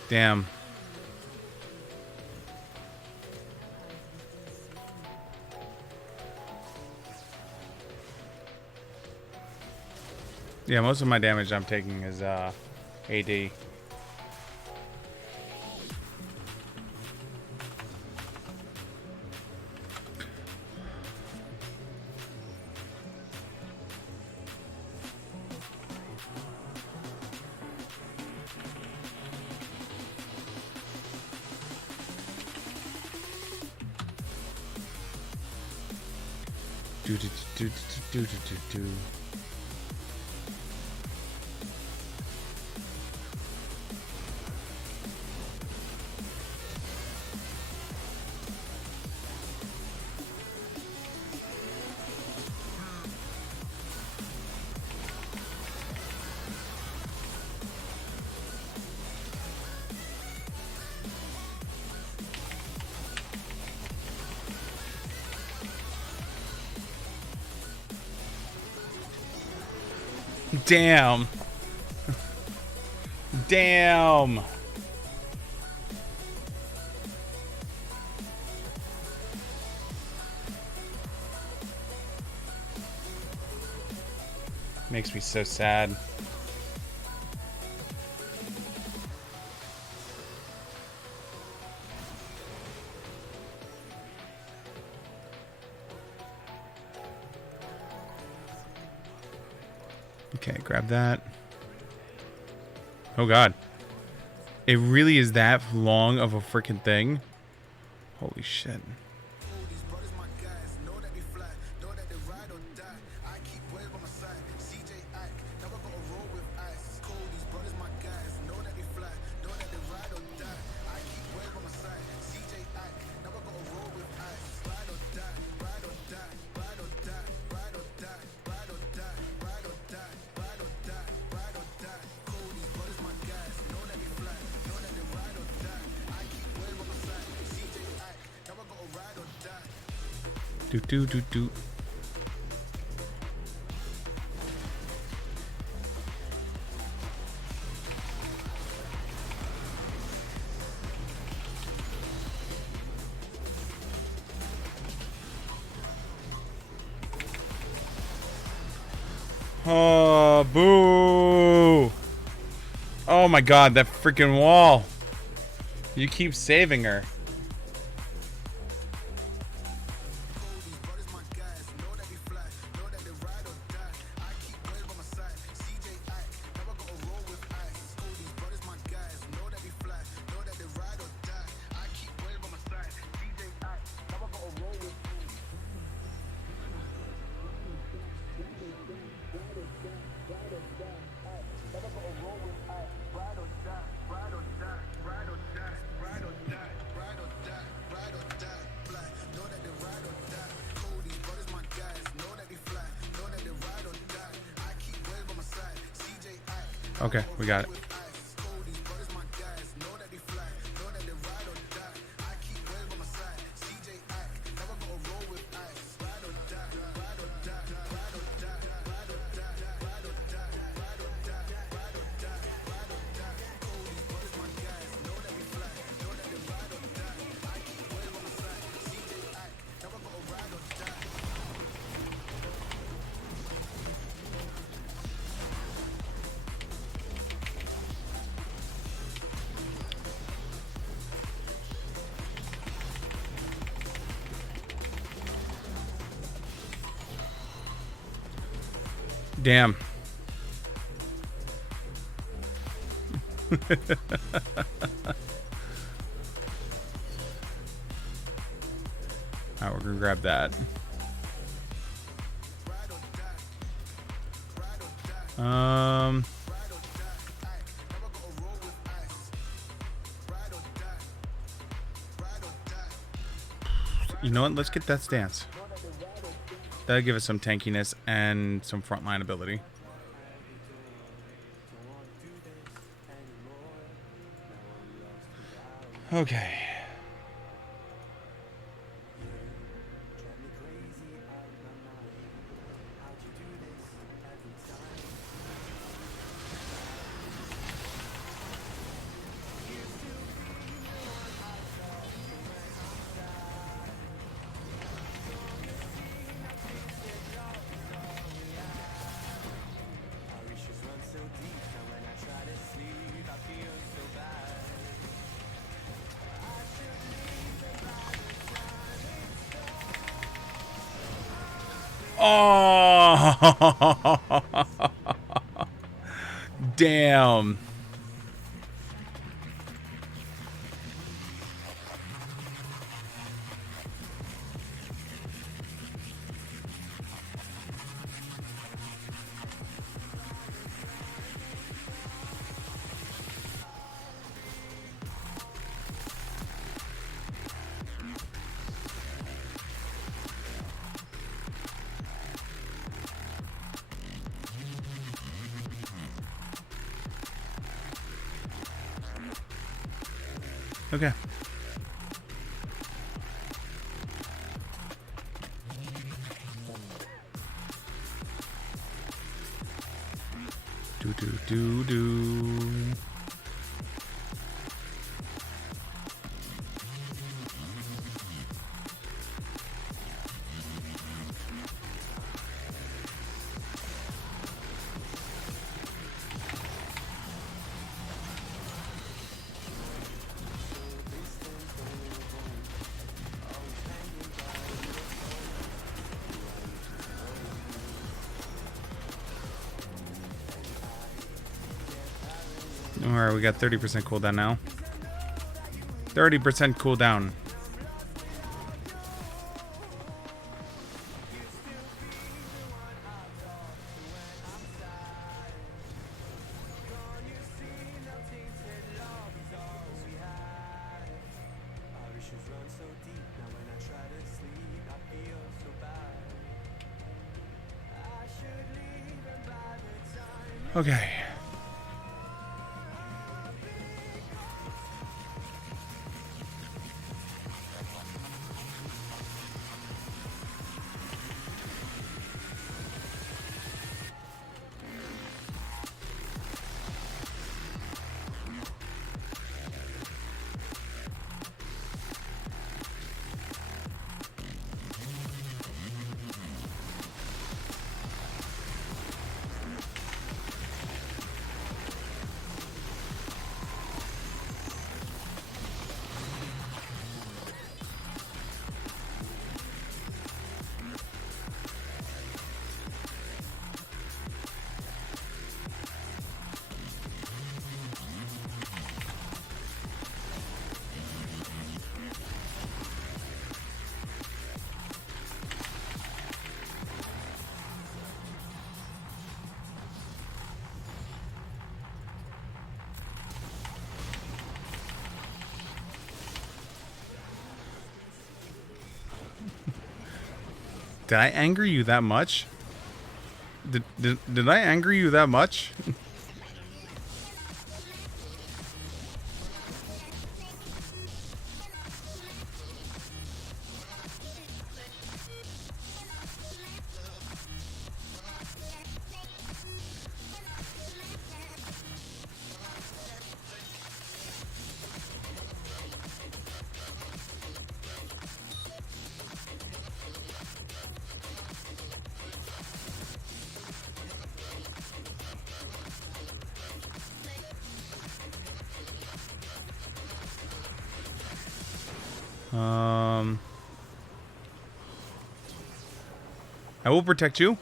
Damn. Yeah, most of my damage I'm taking is AD. Do. Damn. Damn. Makes me so sad. Okay, grab that. Oh god. It really is that long of a freaking thing? Holy shit. Do. Oh, boo. Oh my god, that freaking wall. You keep saving her. Okay, we got it. Damn. Alright, we're gonna grab that. You know what? Let's get that stance. That'll give us some tankiness and some frontline ability. Okay. Oh, damn. Okay. Do. Alright, we got 30% cooldown now. 30% cooldown. Okay. Did I anger you that much? Did I anger you that much? I will protect you.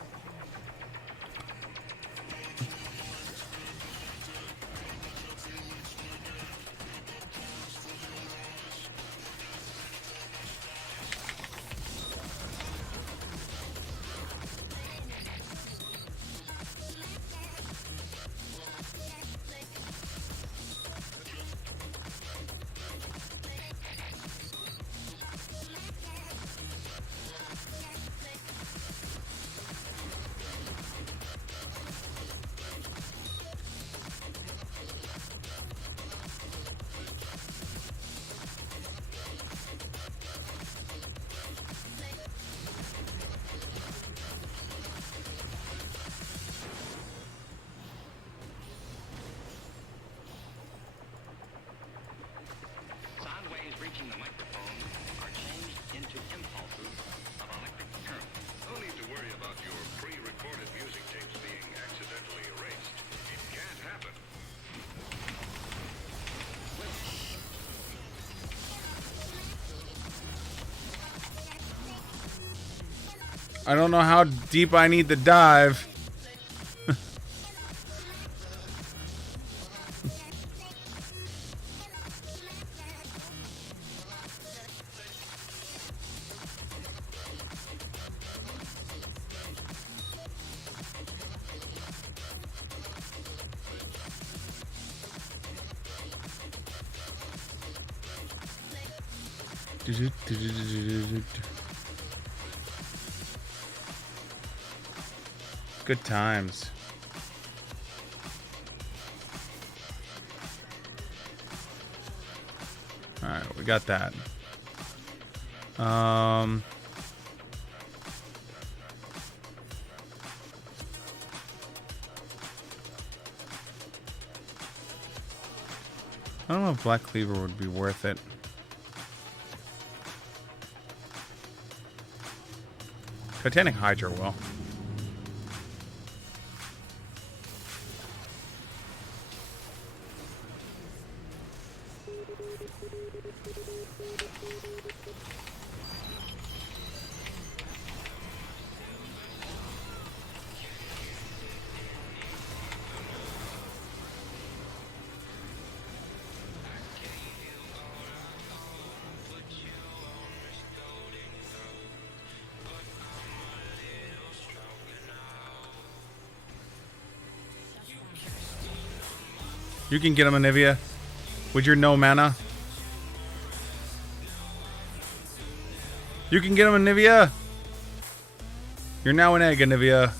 I don't know how deep I need to dive. Good times. Alright, we got that. I don't know if Black Cleaver would be worth it. Titanic Hydra will. You can get him, Anivia, with your no mana. You can get him, Anivia. You're now an egg, Anivia.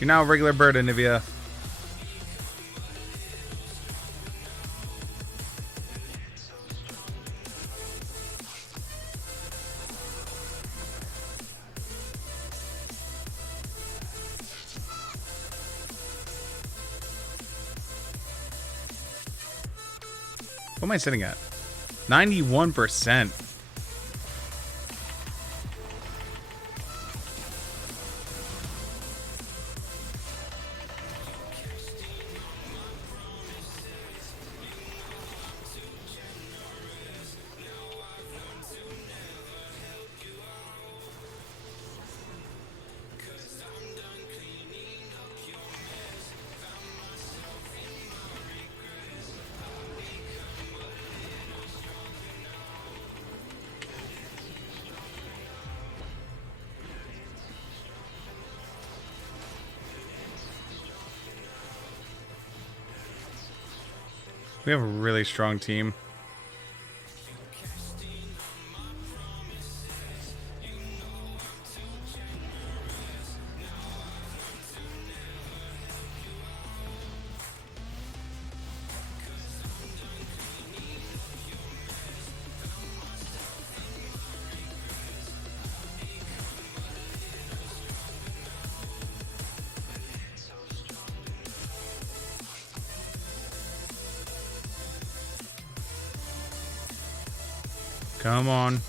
You're now a regular bird, Anivia. What am I sitting at? 91%. We have a really strong team. Come on.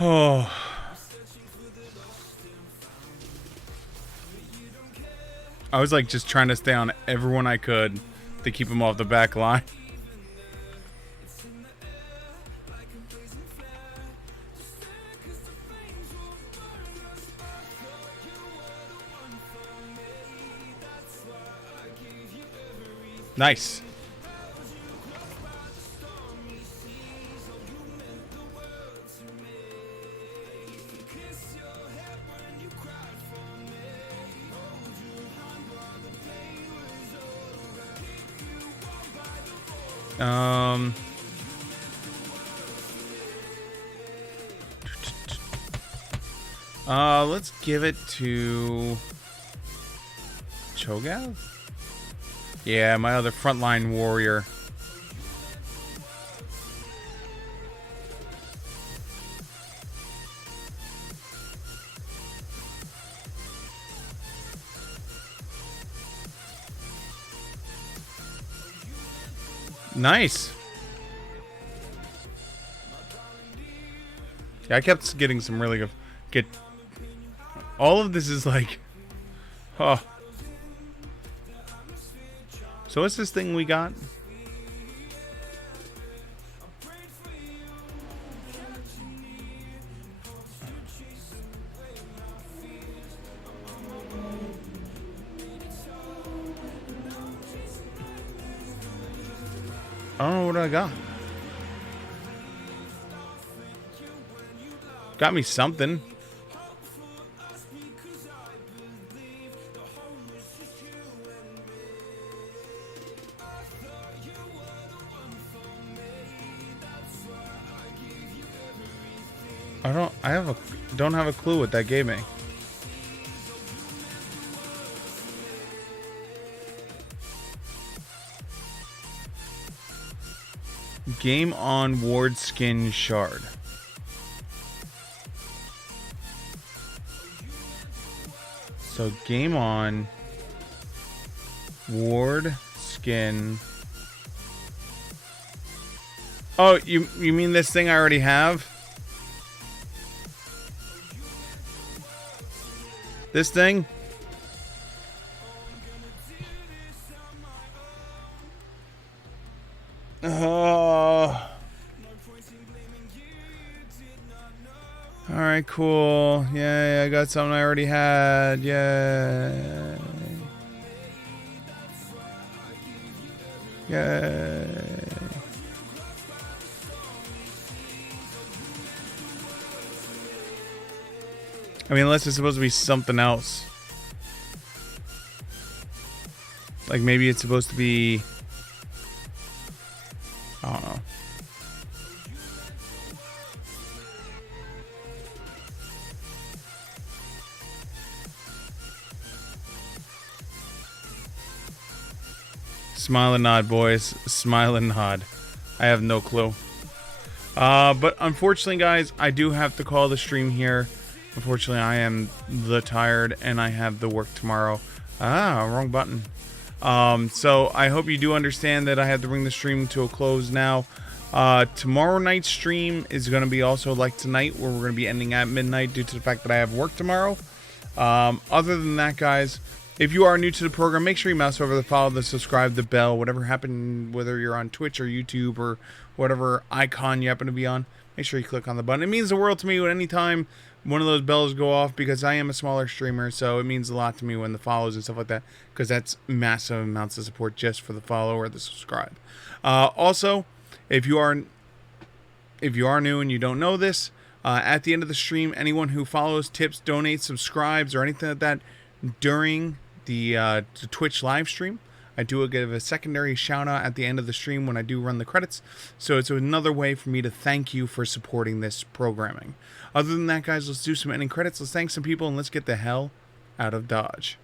Oh. I was like just trying to stay on everyone I could to keep him off the back line. Nice. Let's give it to Cho'Gath? Yeah, my other frontline warrior. Nice. Yeah, I kept getting some really good. All of this is like, oh. So what's this thing we got? I don't know what I got. Got me something. Don't have a clue what that gave me. Game on Ward Skin Shard. So game on Ward Skin. Oh, you mean this thing I already have? This thing? Oh. Alright, cool. Yay, I got something I already had. Yay. Yay. I mean, unless it's supposed to be something else. Like maybe it's supposed to be... I don't know. Smile and nod, boys. Smile and nod. I have no clue. But unfortunately, guys, I do have to call the stream here. Unfortunately, I am tired and I have the work tomorrow. Wrong button. So I hope you do understand that I have to bring the stream to a close now. Tomorrow night's stream is going to be also like tonight, where we're going to be ending at midnight due to the fact that I have work tomorrow. Other than that, guys, if you are new to the program, make sure you mouse over the follow, the subscribe, the bell, whatever happened, whether you're on Twitch or YouTube or whatever icon you happen to be on, make sure you click on the button. It means the world to me when anytime one of those bells go off, because I am a smaller streamer, so it means a lot to me when the follows and stuff like that, because that's massive amounts of support just for the follow or the subscribe. Also, if you are new and you don't know this, at the end of the stream, anyone who follows, tips, donates, subscribes, or anything like that during the Twitch live stream, I do give a secondary shout out at the end of the stream when I do run the credits. So it's another way for me to thank you for supporting this programming. Other than that, guys, let's do some ending credits. Let's thank some people and let's get the hell out of Dodge.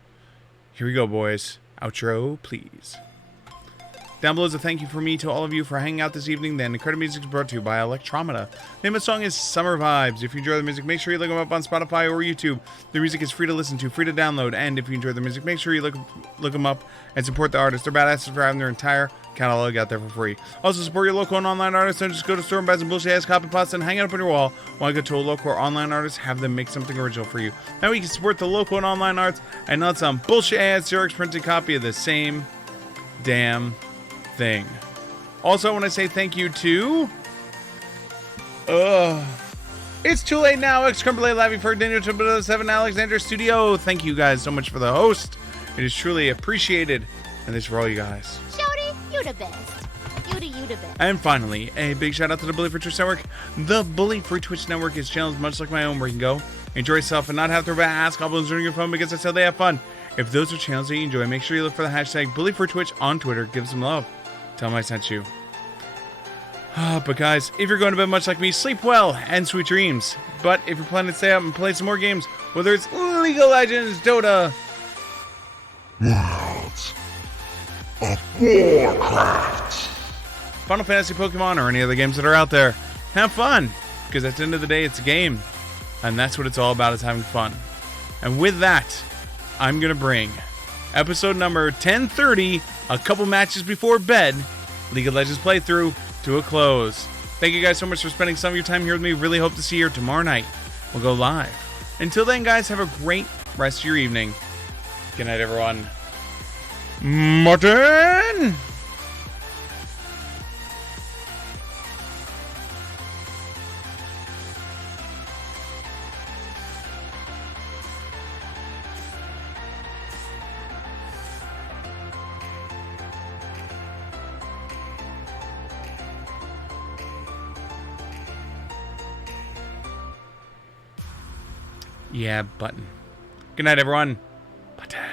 Here we go, boys. Outro, please. Down below is a thank you from me to all of you for hanging out this evening. The ending credit music is brought to you by Electromata. The name of the song is Summer Vibes. If you enjoy the music, make sure you look them up on Spotify or YouTube. The music is free to listen to, free to download, and if you enjoy the music, make sure you look them up and support the artists. They're badasses for having their entire catalog out there for free. Also, support your local and online artists. Don't just go to store and buy some bullshit ass copy pots and hang it up on your wall. While you go to a local or online artist, have them make something original for you. Now we can support the local and online arts and not some bullshit ass Xerox printed copy of the same damn thing. Also, I want to say thank you to... It's Too Late Now, X-Crumble, Lavi, for Daniel, 7 Alexander Studio. Thank you guys so much for the host. It is truly appreciated. And this is for all you guys. Shorty, you the best. You the best. And finally, a big shout out to the Bully for Twitch Network. The Bully for Twitch Network is channels much like my own where you can go, enjoy yourself, and not have to worry about ass goblins during your phone because that's how they have fun. If those are channels that you enjoy, make sure you look for the hashtag Bully for Twitch on Twitter. Give some love. Tell them I sent you. But guys, if you're going to bed much like me, sleep well and sweet dreams. But if you're planning to stay up and play some more games, whether it's League of Legends, Dota, Worlds of Warcraft, Final Fantasy, Pokemon, or any other games that are out there, have fun. Because at the end of the day, it's a game. And that's what it's all about, is having fun. And with that, I'm going to bring episode number 1030, a couple matches before bed, League of Legends playthrough, to a close. Thank you guys so much for spending some of your time here with me. Really hope to see you here tomorrow night. We'll go live. Until then, guys, have a great rest of your evening. Good night, everyone. Martin! Yeah, button. Good night, everyone. Button.